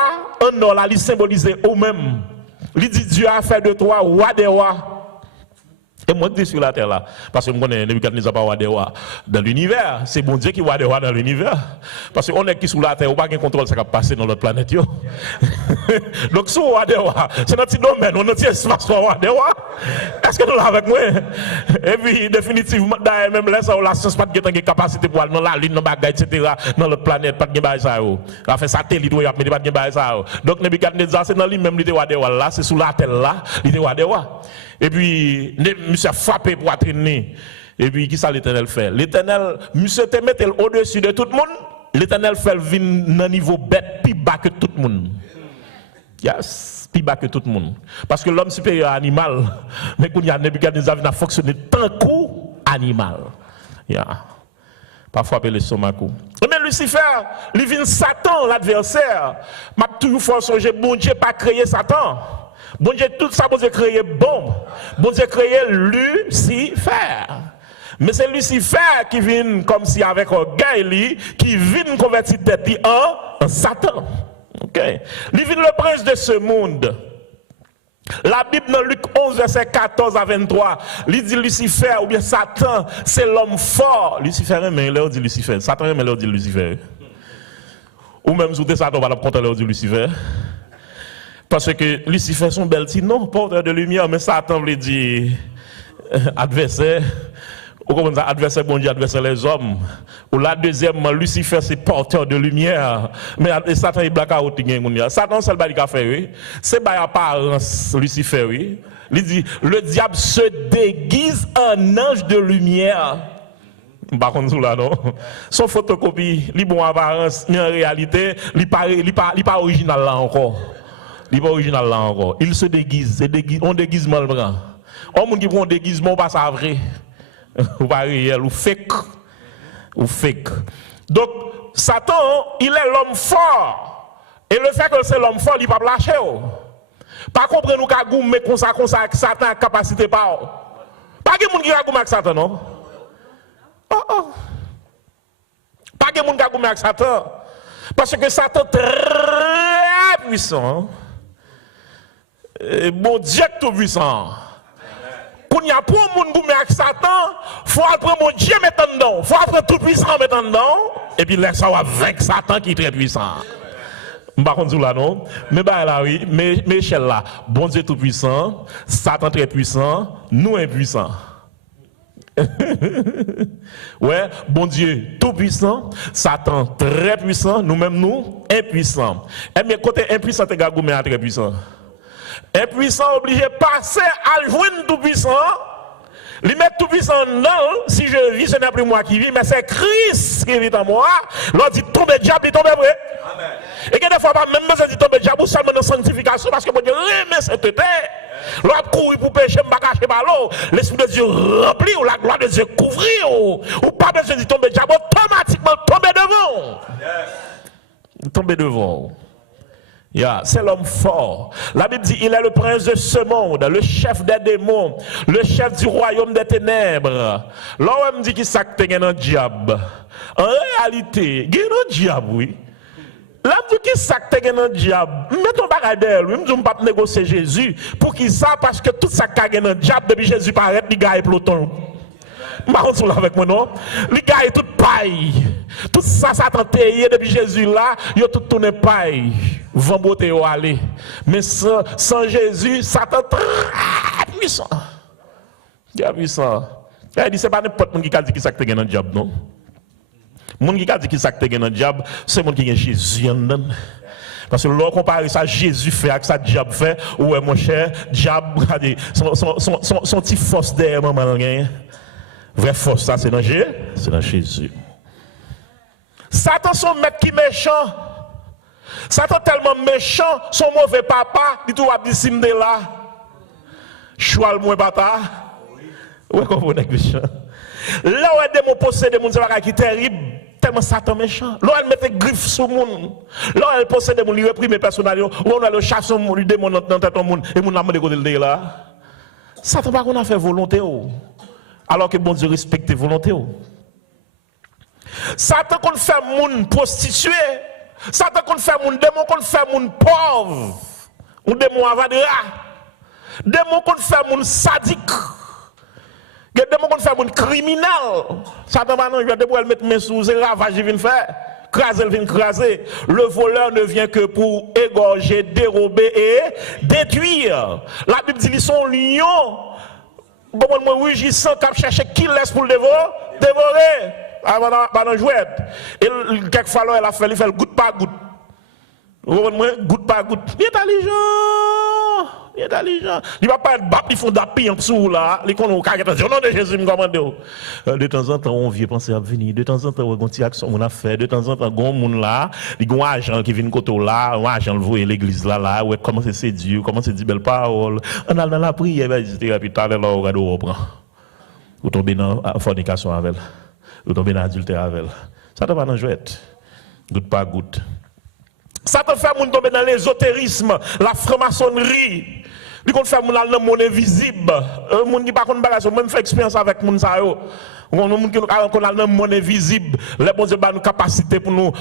un or là, il symbolisait au même. Il dit, Dieu a fait de toi roi des rois. Et moi, je suis sur la terre là. Parce que je connais Nebuchadnezzar pas roi des rois dans l'univers. C'est bon Dieu qui est roi des rois dans l'univers. Parce qu'on est qui sur la terre, on n'a pas de contrôle de ce qui va passer dans notre planète. Donc, sous roi des rois, c'est notre domaine, on a notre espace pour roi des rois. Est-ce que nous l'avons avec moi? Et puis, définitivement, même là, ça, la science n'a pas de capacité pour aller dans la lune, dans la bagaille, etc., dans notre planète, pas de bagaille ça. On fait satellite, on a pas de bagaille ça. Donc, Nebuchadnezzar, c'est dans lui-même, il est roi des rois là, c'est sous la terre là, il est roi des rois. Et puis, monsieur a frappé pour attraîner. Et puis, qui ça l'Éternel fait? L'Éternel, monsieur te met au-dessus de tout le monde. L'Éternel fait venir dans un niveau bête, plus bas que tout le monde. Yes, plus bas que tout le monde. Parce que l'homme supérieur est animal. Mais quand il y a Nebuchadnezzar, il a fonctionné tant qu'animal. Yeah. Pas frapper le stomac. Mais Lucifer, il vient Satan, l'adversaire. M'a toujours forcé, bon Dieu, pas créé Satan. Bon Dieu, tout ça, bon Dieu créé bon. Bon Dieu créé Lucifer. Mais c'est Lucifer qui vient comme si avec un orgueil, qui vient convertir tête en Satan. Ok. Il vient le prince de ce monde. La Bible dans Luc 11, verset 14 à 23, il dit Lucifer ou bien Satan, c'est l'homme fort. Lucifer, mais il dit Lucifer. Satan, mais il dit Lucifer. Ou même sous Satan, on va contre il dit Lucifer. Parce que Lucifer son bel petit nom, porteur de lumière, mais Satan veut dire adversaire. Ou comme ça, adversaire bon Dieu, adversaire les hommes. Ou la deuxième, Lucifer c'est porteur de lumière. Mais Satan est blackout. Satan c'est le bal qui a fait, oui. C'est par apparence Lucifer, oui. Il dit, le diable se déguise en ange de lumière. Par contre, là, non. Son photocopie, il est bon apparence, mais en réalité, il n'est pas original là encore. Il n'est pas original là encore. Il se déguise. On déguise mal. On monde qui prend un déguisement, pas ça vrai. Ou pas réel, ou fake. Ou fake. Donc, Satan, il est l'homme fort. Et le fait que c'est l'homme fort, il ne peut pas lâcher. Pas comprendre nous qu'à goûter comme ça, Satan a capacité pas. Pas de monde qui a goûté avec Satan, non? Pas de monde qui a goûté avec Satan. Parce que Satan est très puissant. Bon Dieu tout puissant. Quand il y a pour un monde qui avec Satan, il faut apprendre mon Dieu mettre dedans. Il faut apprendre tout puissant mettre dedans. Et puis là, ça va vaincre Satan qui est très puissant. Par contre, là, non. Mais bah là, oui. Mais Michel là, bon Dieu tout puissant, Satan très puissant, nous impuissants. Ouais, bon Dieu tout puissant, Satan très puissant, nous-mêmes nous impuissants. Et bien, côté impuissant, t'es gagoumé très puissant. Impuissant obligé de passer à joindre tout puissant. Lui mettre tout puissant non, si je vis, ce n'est plus moi qui vis, mais c'est Christ qui vit en moi. L'on dit tomber diable, tomber vrai. Amen. Et que des fois, même besoin de tomber diable, seulement dans sanctification, parce que mon Dieu remet cette terre. L'on couru pour pécher, m'a caché par l'eau. L'Esprit de Dieu rempli, ou la gloire de Dieu couvrir, ou pas besoin de tomber diable, automatiquement tomber devant. Yes. Tomber devant. Yeah, c'est l'homme fort. La Bible dit il est le prince de ce monde, le chef des démons, le chef du royaume des ténèbres. L'homme dit qu'il s'acte un diable. En réalité, il y a un diable, oui. L'homme dit qu'il s'acte un diable. Mettons bagage d'elle, oui. Je ne vais pas négocier Jésus. Pour qu'il ça, parce que tout ça qui un diable, depuis Jésus paraît, il gagne peloton. Je ne avec moi, non? Il gagne toute paille. Tout ça, ça t'a depuis Jésus là, il a tout tourné paille. Vamboté ou aller. Mais sans Jésus, Satan très puissant. Très puissant. Il dit, c'est pas n'importe qui a dit qu'il s'acte un diable, non? Le qui a dit qu'il s'acte un diable, c'est le qui a Jésus. Parce que l'on compare ça, Jésus fait avec ça, diable fait. Ouais, mon cher, diable, son petit force derrière maman. Vraie force, ça, c'est dans Jésus. C'est dans Jésus. Satan son maître qui méchant. Satan tellement méchant, son mauvais papa, dit tout va dire de là. Choual moins bata. Ouais, comment est méchant. Là où est démon possède des gens qui est terrible, tellement Satan méchant. Là elle met griffe sur le monde. Là elle possède des gens qui répriment personnellement. Où on a le chasse le démon dans tête du monde et mon a demandé côté là. Satan pas qu'on a fait volonté alors que bon Dieu respecte volonté. Satan qu'on fait moun prostitué. Satan qu'on fait moun démon qu'on fait moun pauvre. Ou démon avadra. Démon qu'on fait moun sadique. Démon qu'on fait moun criminel. Satan va non, il va devoir mettre main sous les ravages il vient faire. Craser, il vient craser. Le voleur ne vient que pour égorger, dérober et détruire. La Bible dit qu'ils sont lions. Bon, moi, rugissant, qui cherche qui laisse pour le dévorer. Avant d'en jouer. Et quelquefois, elle a fait, il fait goutte par goutte. Goutte par goutte. Il est intelligent. Il est intelligent. Il ne va pas être bap, il faut d'appui en dessous là. Il connaît au cas au nom de Jésus, me commande. De temps en temps, on vient penser à venir. De temps en temps, on a une action qu'on a fait. De temps en temps, on a un monde là. Il y a un agent qui vient côté là. Un agent le voit l'église là. Ouais, comment c'est Dieu, comment c'est dit belle parole. On a dans la prière, il dit, et puis tout à l'heure, on reprend. Vous tombez dans la fornication avec elle. Vous tombez dans l'adultère avec elle. Ça te va dans jouette. Goutte par goutte. Ça te fait moun tomber dans l'ésotérisme, la franc-maçonnerie. Il qu'on fait moun dans le monde invisible. Moun qui pas connaît bagage, même fait expérience avec moun ça yo. Moun qui qu'on a dans le monde invisible, les bon Dieu ba nous capacité pour nous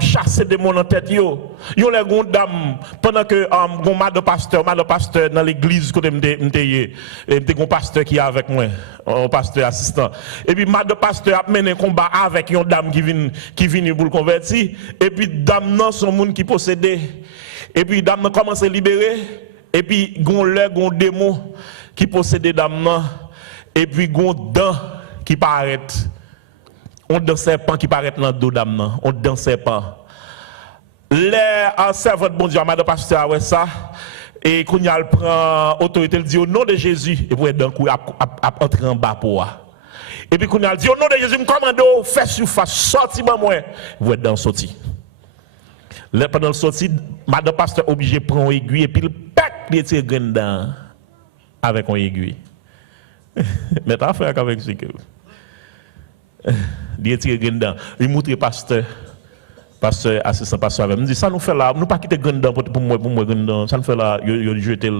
chasser des monde en tête yo. Yo les gon dame pendant que gon madame pasteur dans l'église côté m'te gon pasteur qui est avec moi, un pasteur assistant. Et puis madame pasteur a mené combat avec une dame qui vient pour le convertir et puis dame non son monde qui possédait. Et puis dame commence à libérer. Et puis, gon démon qui possède dame nan, et puis gon dent qui paraît. On dent serpent qui paraît dans le dos dame nan, on dent serpent. Les servante bon Dieu, madame pasteur ouais ça et qu'on y a prend autorité il dit au nom de Jésus et pour d'un coup à entrer en bas pour. Et puis qu'on y a dit au nom de Jésus me commande fais surface sorti moi vous êtes dans sorti. Pendant le sorti, madame pasteur obligé de prendre une aiguille et puis le pec, il tire graine dedans avec une aiguille. Mais t'as fait avec ce que il tire graine dedans. Il montre pasteur assistant pasteur avec. Il dit ça nous fait là, nous pas quitter graine dedans pour moi graine dedans. Ça nous fait là, il jeter.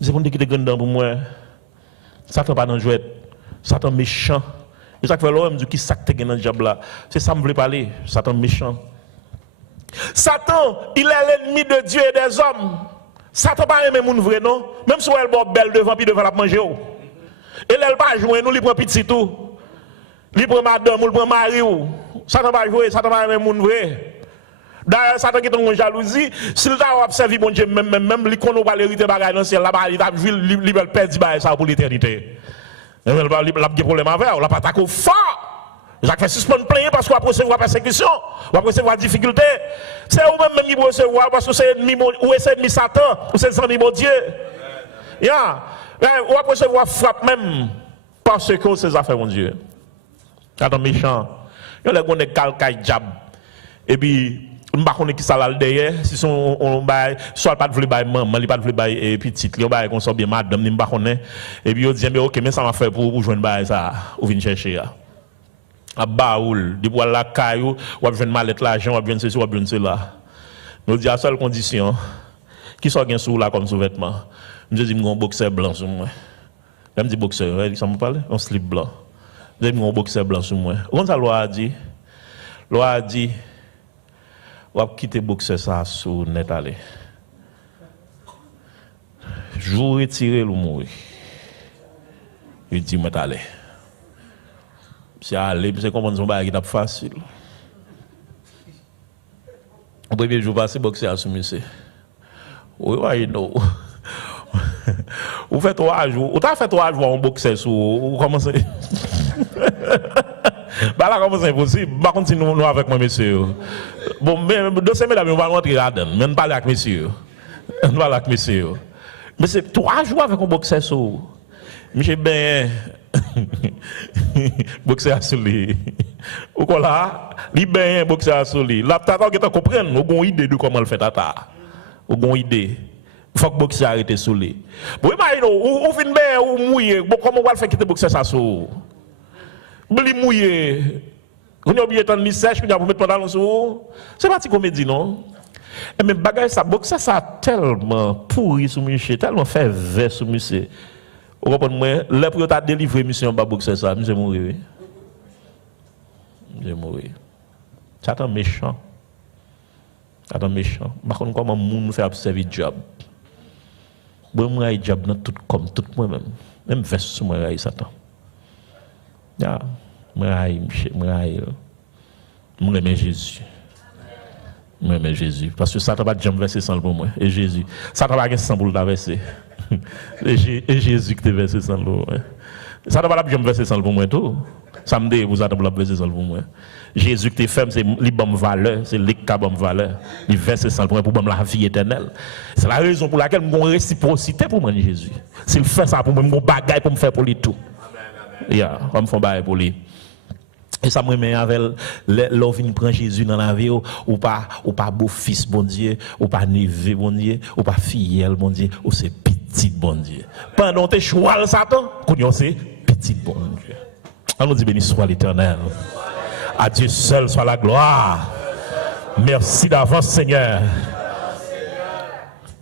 C'est pour nous quitter graine dedans pour moi. Satan pas dans jouet. Satan méchant. Et ça fait là, me dit qui ça te dans le diable là. C'est ça me voulait parler. Satan méchant. Satan, il est l'ennemi de Dieu et des hommes. Satan pas aimer moun vrai non, même si elle est belle devant puis devant la manger. Et elle pas jouer nous, il prend petit tout. Il prend madame, il prend mari. Satan pas jouer, Satan pas aimer moun vrai. D'ailleurs Satan qui est en jalousie, s'il t'a observé bon Dieu même il connaît pas l'hériter bagaille dans ciel là-bas, il a vu il veut perdre ça pour l'éternité. Il a des problèmes avec, il a pas attaqué fort. Jacques fait suspendre plein parce qu'on va recevoir persécution, on va recevoir difficulté. C'est vous-même qui recevoir parce que c'est ennemi ou c'est ennemi Satan ou c'est ennemi de Dieu. Yeah. On va recevoir frappe même parce que c'est affaires de Dieu. Satan méchant. Il y a des calcaille diable. Et puis on va connaître qui ça là derrière si son on bail soit pas de vouloir bail maman, il pas de vouloir bail petite, il bail qu'on soit bien madame, il pas connaît. Et puis on dit mais OK, mais ça m'a fait pour joindre bail ça ou venir chercher là. À baoul, de boire la caillou, ou à besoin mallette l'argent, ou à besoin ceci, ou à besoin cela. Nous disons à seule condition, qui soit bien sous là comme sous-vêtement. Je dis un boxeur blanc sur moi. Je me dis boxeur, ça me parle, un slip blanc. Je dis un boxeur blanc sur moi. Comment ça loi a dit? Loi a dit, ou à quitter boxeur ça sous net aller. Je vous retirer le mourir. Il dit, moi t'allez. C'est aller, c'est comme on dit, c'est facile. Au premier jour, passé, boxer à ce monsieur. Oui, oui, non. Vous faites 3 jours. Vous avez fait 3 jours en boxer sur. Vous commencez. Bah là, comment c'est impossible? Par contre, si nous avec moi, monsieur. Bon, mais 2 semaines, on va rentrer là-dedans. Mais on parle avec monsieur. On parle avec monsieur. Mais c'est 3 jours avec un boxer sur. Monsieur, ben. Boxer à celui. Ou quoi là, il ben boxeur sur lui. La tata qui t'a comprendre, ou gon idée de comment le fait tata. Ou gon idée. Il faut que boxeur arrête sur lui. Bon imagine ou fin ben ou mouiller, bon comment on va le faire quitter boxeur ça sur. Bli mouiller. On a oublié tant de sèche, on a pour mettre pantalon sur. C'est pas une comédie non. Et même bagage ça boxeur ça tellement pourri sur monsieur, tellement fait vert sur monsieur. Vous comprenez moi, là pour t'a délivrer mission ba boxeur ça, monsieur mourir. Je mourir. Satan méchant. Satan méchant. Par contre, comment moun fait observer job. Bon moi job dans tout comme tout moi même. Même vers sur moi Satan. Ya, moi aime Jésus. Moi aime Jésus parce que Satan pas jamais verser sans pour moi et Jésus. Satan pas sans pour le verser. Et Jésus qui te verse sans pour moi. Satan pas jamais verser sans pour moi tout. Samedi, vous avez la plaisir pour moi. Jésus qui te fait, c'est les bonnes valeurs, c'est les bonnes valeurs. Il verse sans pour la vie éternelle. C'est la raison pour laquelle j'ai une réciprocité pour moi, Jésus. S'il fait ça pour moi, j'ai un bagage pour me faire pour lui tout. Yeah, on me fait un bagage pour lui. Et ça me met avec l'ouvre prend Jésus dans la vie, ou pas beau fils, bon Dieu, ou pas neveu, bon Dieu, ou pas filleul, bon Dieu, ou c'est petit, bon Dieu. Pendant tes choix, Satan, qu'on c'est petit, bon Dieu. Allons dire béni soit l'Éternel. À Dieu seul soit la gloire. Merci d'avance, Seigneur.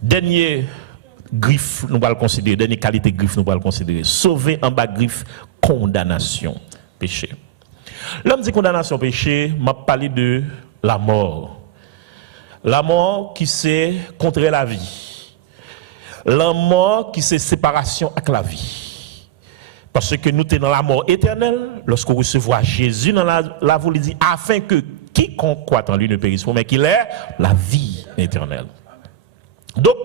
Dernier griffe, nous allons le considérer. Dernière qualité griffe, nous allons le considérer. Sauver en bas griffe, condamnation, péché. L'homme dit condamnation, péché, m'a parlé de la mort. La mort qui c'est contre la vie. La mort qui c'est séparation avec la vie. Parce que nous sommes dans la mort éternelle, lorsqu'on recevra Jésus dans la vous, il dit, afin que quiconque croit en lui ne périsse pas, mais qu'il ait la vie éternelle. Donc,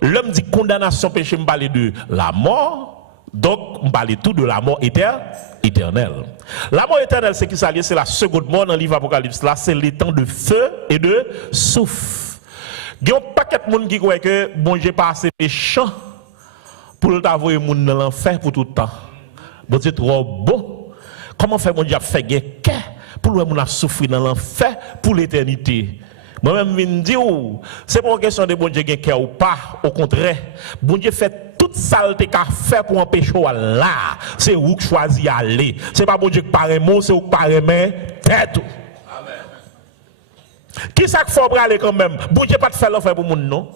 l'homme dit condamnation, péché, me parle de la mort, donc me parle tout de la mort éternelle. La mort éternelle, c'est qui s'allie, c'est la seconde mort dans le livre Apocalypse, là, c'est les temps de feu et de souffle. Il y a un paquet de monde qui croit que bon Dieu pas assez méchant pour t'envoyer le monde dans l'enfer pour tout le temps. Bon Dieu trop bon. Comment faire mon Dieu fait quelqu'un pour le monde souffrir dans l'enfer pour l'éternité? Moi-même, je me dis, c'est pas une question de bon Dieu qui ou pas. Au contraire, bon Dieu fait toute saleté qu'a fait pour empêcher là. C'est vous qui choisissez aller. C'est pas bon Dieu qui paraît mot, c'est vous qui paraît main, tête. Qui ça qu'il faut aller quand même? Bon Dieu pas de faire l'enfer pour le monde, non?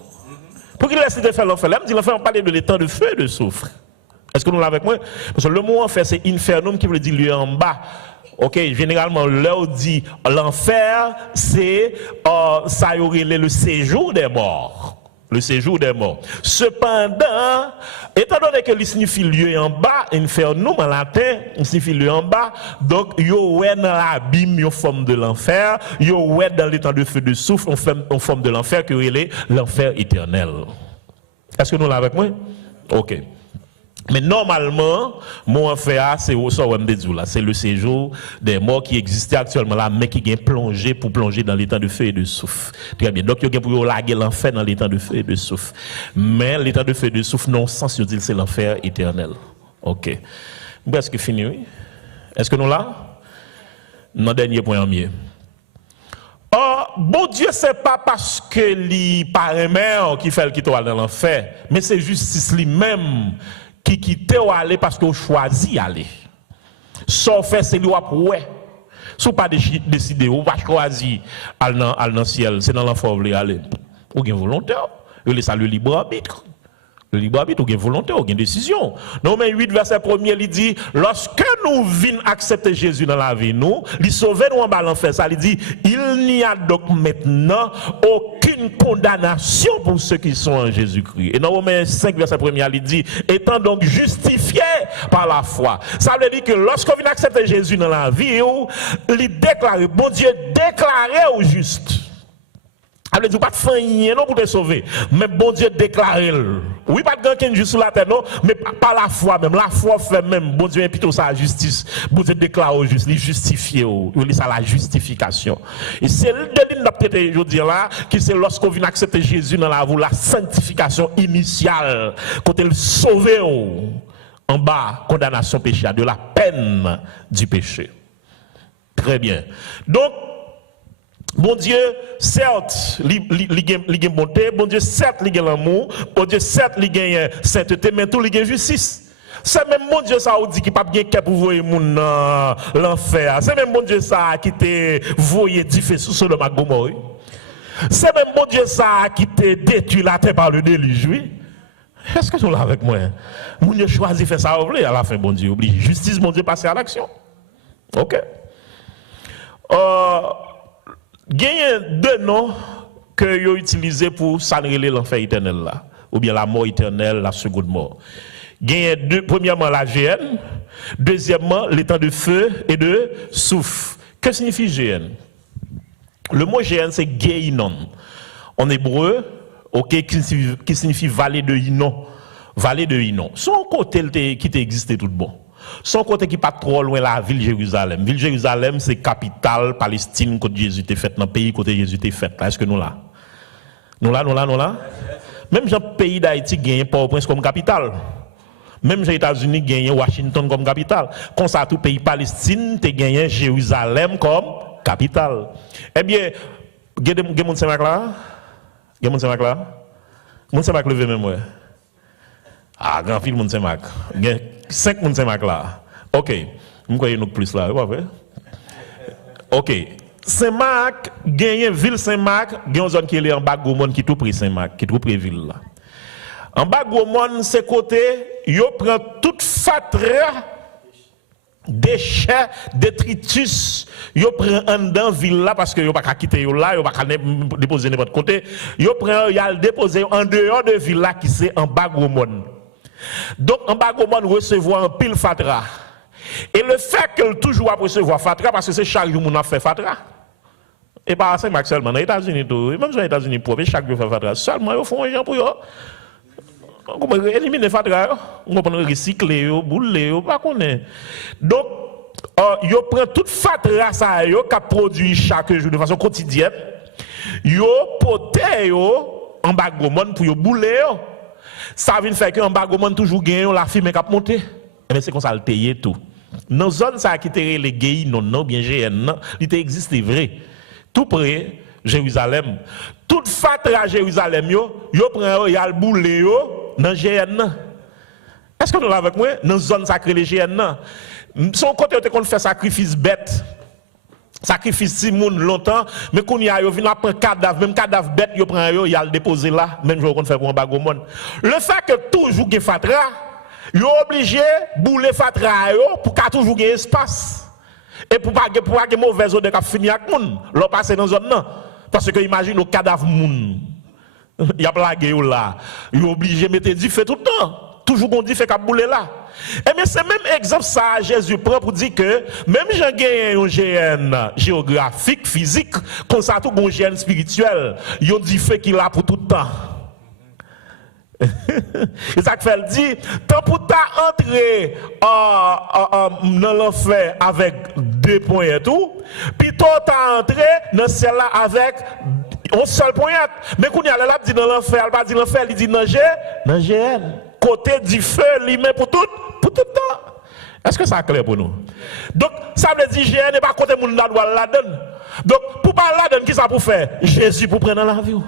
Pour qu'il laisse de faire l'enfer. Là, me dit l'enfer, on parle de l'étang de feu et de soufre. Est-ce que nous l'avons avec moi? Parce que le mot en fait, c'est infernum qui veut dire lieu en bas. Ok, généralement, l'heure dit l'enfer, c'est ça y aurait le séjour des morts. Le séjour des morts. Cependant, étant donné que il signifie lieu en bas, infernum en latin, il signifie lieu en bas, donc yo ouais dans l'abîme, yo forme de l'enfer, yo ouais dans l'étang de feu de souffle, on forme de l'enfer que est l'enfer éternel. Est-ce que nous l'avons avec moi? Ok. Mais normalement, mon enfer, c'est c'est le séjour des morts qui existait actuellement là, mais qui est plongé pour plonger dans l'état de feu et de souffle. Très bien. Donc, il y a pour laguer l'enfer dans l'état de feu et de souffle. Mais l'état de feu et de souffle, non sens, c'est l'enfer éternel. Ok. Est-ce que fini, oui? Est-ce que nous là? Non, dernier point en mieux. Oh, bon Dieu, c'est pas parce que lui paraît mère qui fait le quitte dans l'enfer, mais c'est justice lui-même qui quitte ou aller parce qu'on choisit aller. Sauf fait c'est lui ouais. Si pas décider ou pas choisir aller dans le ciel, c'est dans l'enfer où aller. Ou bien volontaire, il laisse le libre arbitre. Le libre arbitre, ou une volonté, ou une décision. Non, mais 8, verset 1er, il dit, lorsque nous venons accepter Jésus dans la vie, nous, il sauve nous en bas l'enfer. Ça, il dit, il n'y a donc maintenant aucune condamnation pour ceux qui sont en Jésus-Christ. Et dans Romains 5, verset 1er, il dit, étant donc justifié par la foi. Ça veut dire que lorsqu'on vient accepter Jésus dans la vie, il déclare, bon Dieu déclaré au juste. Alors, tu pas de fin non pour te sauver, mais bon Dieu déclare. Oui, pas de quelqu'un juste sur la terre, non, mais pas la foi même. La foi fait même, bon Dieu plutôt sa justice. Bon Dieu déclare au juste, il justifie, il ça la justification. Et c'est le ligne d'apprêter, je veux dire là, qui c'est lorsqu'on vient accepter Jésus dans la vie, la sanctification initiale, quand il sauve en bas, condamnation péché, de la peine du péché. Très bien. Donc, bon Dieu, certes, il a bonté, bon Dieu, certes, il a l'amour, bon Dieu, certes, il a sainteté, mais tout, il a justice. C'est même bon Dieu ça dit qui pas bien qu'à pour voyer mon l'enfer. C'est même bon Dieu ça qui te voyé du feu sur Sodome et Gomorrhe. C'est même bon Dieu ça qui te détruit la terre par le déluge. Oui. Est-ce que tu es là avec moi? Mon Dieu choisit faire ça à la fin bon Dieu oublie justice mon Dieu passer à l'action. OK. Il y a deux noms que vous utilisés pour s'enrêler l'enfer éternel là ou bien la mort éternelle, la seconde mort. Premièrement, la GN. Deuxièmement, les temps de feu et de souffle. Que signifie GN? Le mot GN, c'est Geinon. En hébreu, okay, qui signifie vallée de Hinon. Vallée de Hinon. Son côté qui existait tout bon. Son côté qui n'est pas trop loin de la ville Jérusalem. Ville Jérusalem, c'est capitale Palestine quand Jésus était fait, dans le pays côté Jésus était fait. Est-ce que nous là? Nous là? Même dans le pays d'Haïti, il y a Port-au-Prince comme capitale. Même les États-Unis gagnent Washington comme capitale. Comme ça, tout pays Palestine, tu gagné Jérusalem comme capitale. Eh bien, vous avez des gens là? Vous avez des gens là? Vous avez levé même, ouais. Ah, grand fil, moun Saint-Marc. 5 moun Saint-Marc là. OK. Vous croyez nous plus là, pas vrai? OK. Saint-Marc, gagne ville Saint-Marc, gagne une zone qui est en bas Gomon qui tout près Saint-Marc, qui tout près ville là. En bas Gomon, c'est côté, yo prend toute fatra déchets, détritus, yo prend en dans ville là parce que yo pas quitter yo là, yo pas déposer n'importe côté. Yo prend y a le déposer en dehors de ville là qui c'est en bas Gomon. Donc en bas Gomon recevoir un pile fatra. Et le fait que toujours recevoir fatra parce que c'est chaque jour mon a fait fatra. Et pas à Saint-Marc seulement, dans les États-Unis tout, même dans les États-Unis pour chaque jour fait fatra. Seulement ils font un gens pour yo. On peut éliminer fatra, on peut recycler, bouler, pas connaître. Donc, yo prend toute fatra ça yo qu'a produit chaque jour de façon quotidienne. Yo poté yo en bas Gomon pour yo bouler. Ça vient faire que en bas Gomon toujours gagne la fumée qui monter. Mais c'est comme ça le payer tout. Dans zone ça qui était les gays non bien GN non, il existe vrai. Tout près Jérusalem. Toute fatra Jérusalem yo prend y a le bouler yo dans GN. Est-ce que vous êtes avec moi? Dans zone sacrée les GN. Son côté on fait sacrifice bête. Sacrifice Simon longtemps, mais quand il y a yo vinn prendre cadavre, même cadavre bête yo prend yo, y a le déposer là, même jour qu'on fait pour un bagomon. Le fait que toujours gen fatra, yo obligé bouler fatra yo pour qu'a toujours gen espace. Et pour pas mauvaise odeur qu'a fini avec moun, l'on passer dans zone nan. Parce que imagine le cadavre moun. Y a blagué yo là. Yo obligé mettre du feu tout le temps. Toujours qu'on dit fait qu'a bouler là. Et bien c'est même exemple ça Jésus prend pour dire que même j'ai gagné un GN géographique, physique, comme ça tout un GN spirituel, il dit fait qu'il a pour tout le temps. Et ça fait le dit, tant pour entrer dans l'enfer avec 2 points et tout, puis toi t'as entré dans celle-là avec un seul point. Mais quand il y a là, dit dans l'enfer, il pas dit l'enfer, il dit dans GN. Côté du feu, il met pour tout le temps. Est-ce que ça clair pour nous? Donc, ça veut dire GN n'est pas côté moun la donne. Donc, pour pas la donne, qui ça pour faire? Jésus pour prendre dans la vie.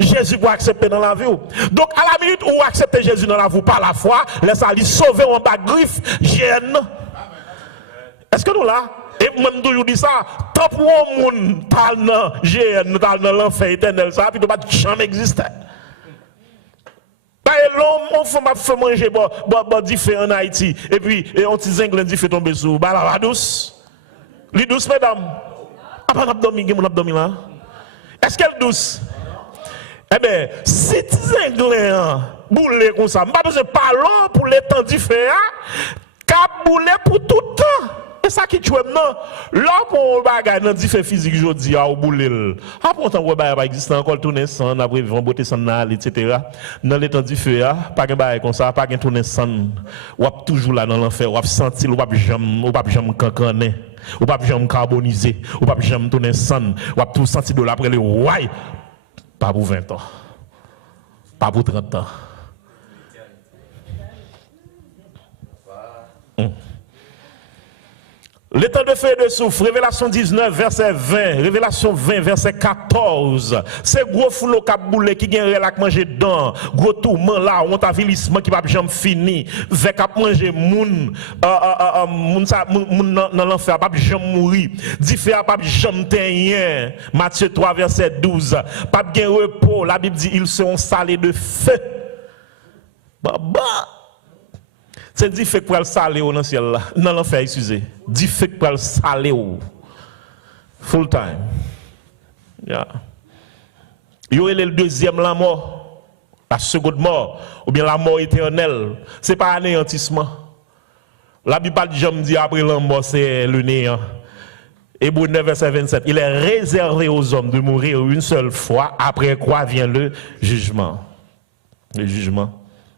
Jésus pour accepter dans la vie. Donc, à la minute où accepter Jésus dans la vie par la foi, laisse aller sauver en bas griffe GN. Est-ce que nous là? Et même toujours dit ça, tant pour un monde dans GN, dans l'enfer éternel, ça, puis ne pas jamais exister. L'homme fait manger du feu en Haïti et puis on petit zinglin dit fait tomber sous la douce. Les douce mesdames. Ah pas l'abdomen là. Est-ce qu'elle douce? Eh bien, si petit zinglin boule comme ça, pas besoin de parler pour les temps du feu, cap boule pour tout le temps. Et ça qui tue maintenant, là pour bagage dans différents physique jodi a ou boule. Après on voit pas exister encore tourner sang après vivre beauté sang etc. Dans les temps du feu pas de bagage comme ça, pas de tourner sang. Ou toujours là dans l'enfer, ou sentir ou pas jamais cancaner, ou pas jamais carboniser, ou pas jamais tourner sang, ou tout sentir de là après le ouais. Pas pour 20 ans. Pas pour 30 ans. Les temps de feu et de souffle, Révélation 19, verset 20, Révélation 20, verset 14. C'est gros foulot qui boule qui gagne la manger dedans, gros tourment là, on avilissement qui va jamais fini, avec à manger moun dans l'enfer pas jamais mourir. Dit fait pas jamais tenir. Matthieu 3 verset 12. Pas gain repos, la Bible dit ils seront salés de feu. Baba. C'est dit fait pour le saler dans le ciel là, dans l'enfer excusez. Dit fait pour le saler full time. Yeah. Il y aurait le deuxième la mort, la seconde mort ou bien la mort éternelle. C'est pas anéantissement. La Bible pas jamais dit après la mort c'est le néant. Hébreux 9 verset 27, il est réservé aux hommes de mourir une seule fois, après quoi vient le jugement. Le jugement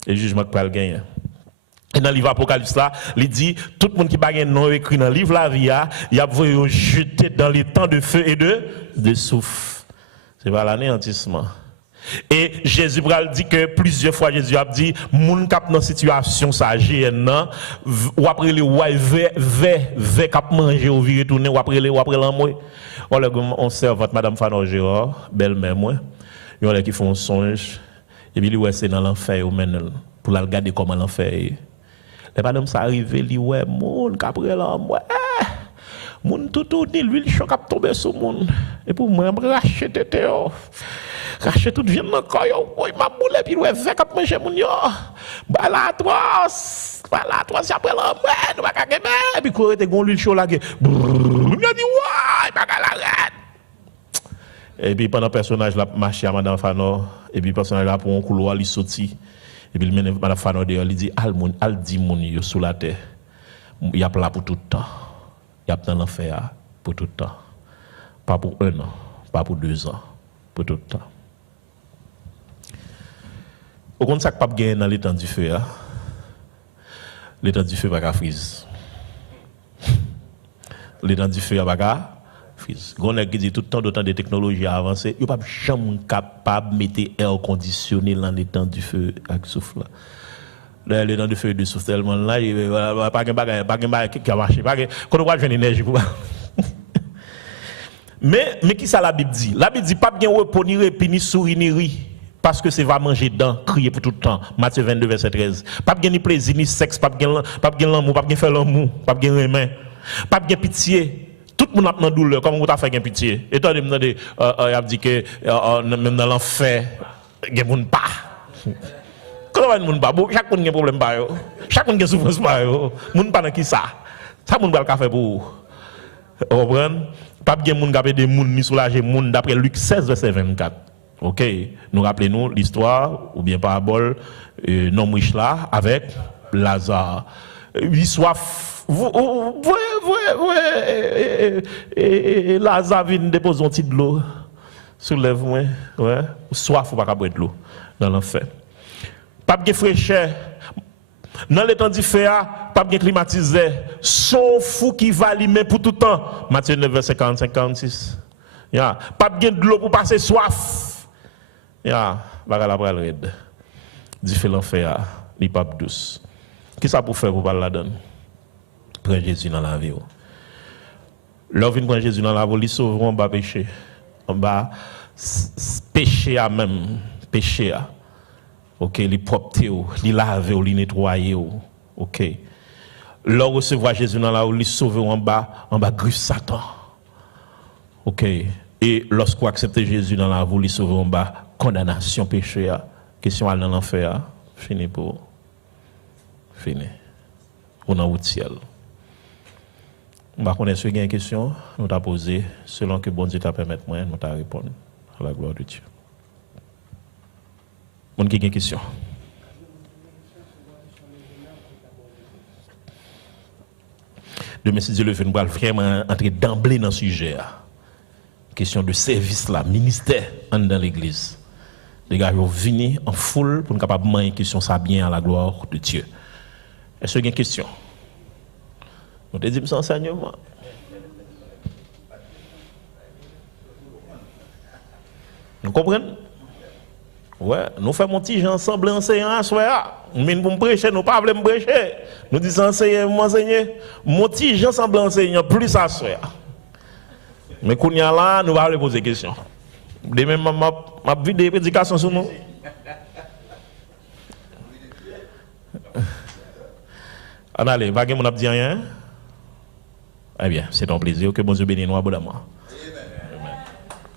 que pas le gagner. Et dans le livre Apocalypse là, il dit tout le monde qui a un nom écrit dans le livre la vie, il a voulu jeter dans les temps de feu et de souffle. C'est pas l'anéantissement. Et Jésus dit que plusieurs fois Jésus a dit moun k'ap dans situation ça GN ou après le ve k'ap manger ou vi retourner ou après l'envoyer. On servante madame Fanor Gérard, belle-mère moi. Yo qui font un songe et puis lui c'est dans l'enfer ou men pour la regarder comment l'enfer est. Les madame ça arrivé li ouais moun qu'après l'envoyer. Moun tout ni l'huile chaud k'ap tomber sur moun et pour moi racheter tete racheter toute viande dans corps yo m'a boule puis ouais vek ap manger moun yo ba la trois après l'envoyer nous pas gagner et puis quoi était gon l'huile chaud là que il a dit ouais pas la et puis pendant personnage là marché à madame Fanor et puis personnage là pour un couloir il sorti et puis madame Fanor dehors il dit al dit moun yo sous la terre il y a là pour tout le temps il y a dans l'enfer pour tout le temps pas pour 1 an pas pour 2 ans pour tout le temps. Au compte ça que pas gagner dans l'étang du feu l'étang du feu pas qu'à frise. L'étang du feu pas qu'à frise. Gonèg qui dit tout le temps d'autant de technologies avancées, il pas jamais capable mettre air conditionné dans l'étang du feu avec souffle. L'étang du feu de souffle tellement là, pas gain qui a marché, pas qu'on va jouer énergie pour. Mais qui ça la Bible dit? La Bible dit pas bien repos ni répit ni souris ni riz. Parce que c'est va manger dedans, crier pour tout le temps. Matthieu 22, verset 13. Pas bien ni plaisir, ni sexe, pas bien l'amour, pas bien faire l'amour, pas bien les pas bien pitié. Tout le monde a dans douleur, comment vous avez fait pitié? Et toi, il a dit que même dans l'enfer, il y a des gens pas. Comment il y a des gens pas? Chaque monde a un problème. Chaque monde a une souffrance. Les gens pas dans qui ça? Ça, les gens va faire pour vous. Vous comprenez? Pas bien moun gapé des moun ni soulager moun d'après Luc 16 verset 24. OK, nous rappelons l'histoire ou bien parabole non riche là avec Lazare. Il soif Lazare vient déposer un petit de l'eau sur lèvres ouais, soif ou pas boire de l'eau dans l'enfer. Pas bien fraîcheur. Dans les temps du feu, pas bien climatisé, son fou qui va allumer pour tout le temps. Matthieu 9, verset 45-46. Pas bien de l'eau pour passer soif. Baga la bral red. Du feu l'enfer, li pas douce. Qui ça pour faire pour parler là-dedans? Prends Jésus dans la vie. L'homme vient prendre Jésus dans la vie, il sauve en bas péché. En bas péché à même, péché à. OK, li propre, li lave, li nettoyer, OK. Lors recevoir Jésus dans la vie, il sauve en bas griffe Satan. OK. Et lorsqu'on accepte Jésus dans la vie, il sauve en bas condamnation péché. Question à dans l'enfer, fini pour fini. On a au ciel. On va connaître si il y a une question, nous t'a posé selon que bon Dieu t'a permis moi, nous t'a répondre à la gloire de Dieu. On a une question. Demain, si Dieu le fait, nous allons vraiment entrer d'emblée dans le sujet. Question de service, là, ministère dans l'église. Les gars, ils viennent en foule pour nous capables de question ça bien à la gloire de Dieu. Est-ce qu'il y a une question? Nous te disons enseignement. Nous comprenons? Ouais, nous faisons mon petit ensemble enseignant à soir. Mais pour me prêcher, nous pas voulons me prêcher. Nous disons enseigner, mon petit Jean semble enseignant plus à soi. Mais quand y a là, nous allons poser des questions. Demain, ma vidéo des prédications sur nous. Allez, va que mon a dit rien. Eh bien, c'est un plaisir que bon Dieu bénisse nous abondamment.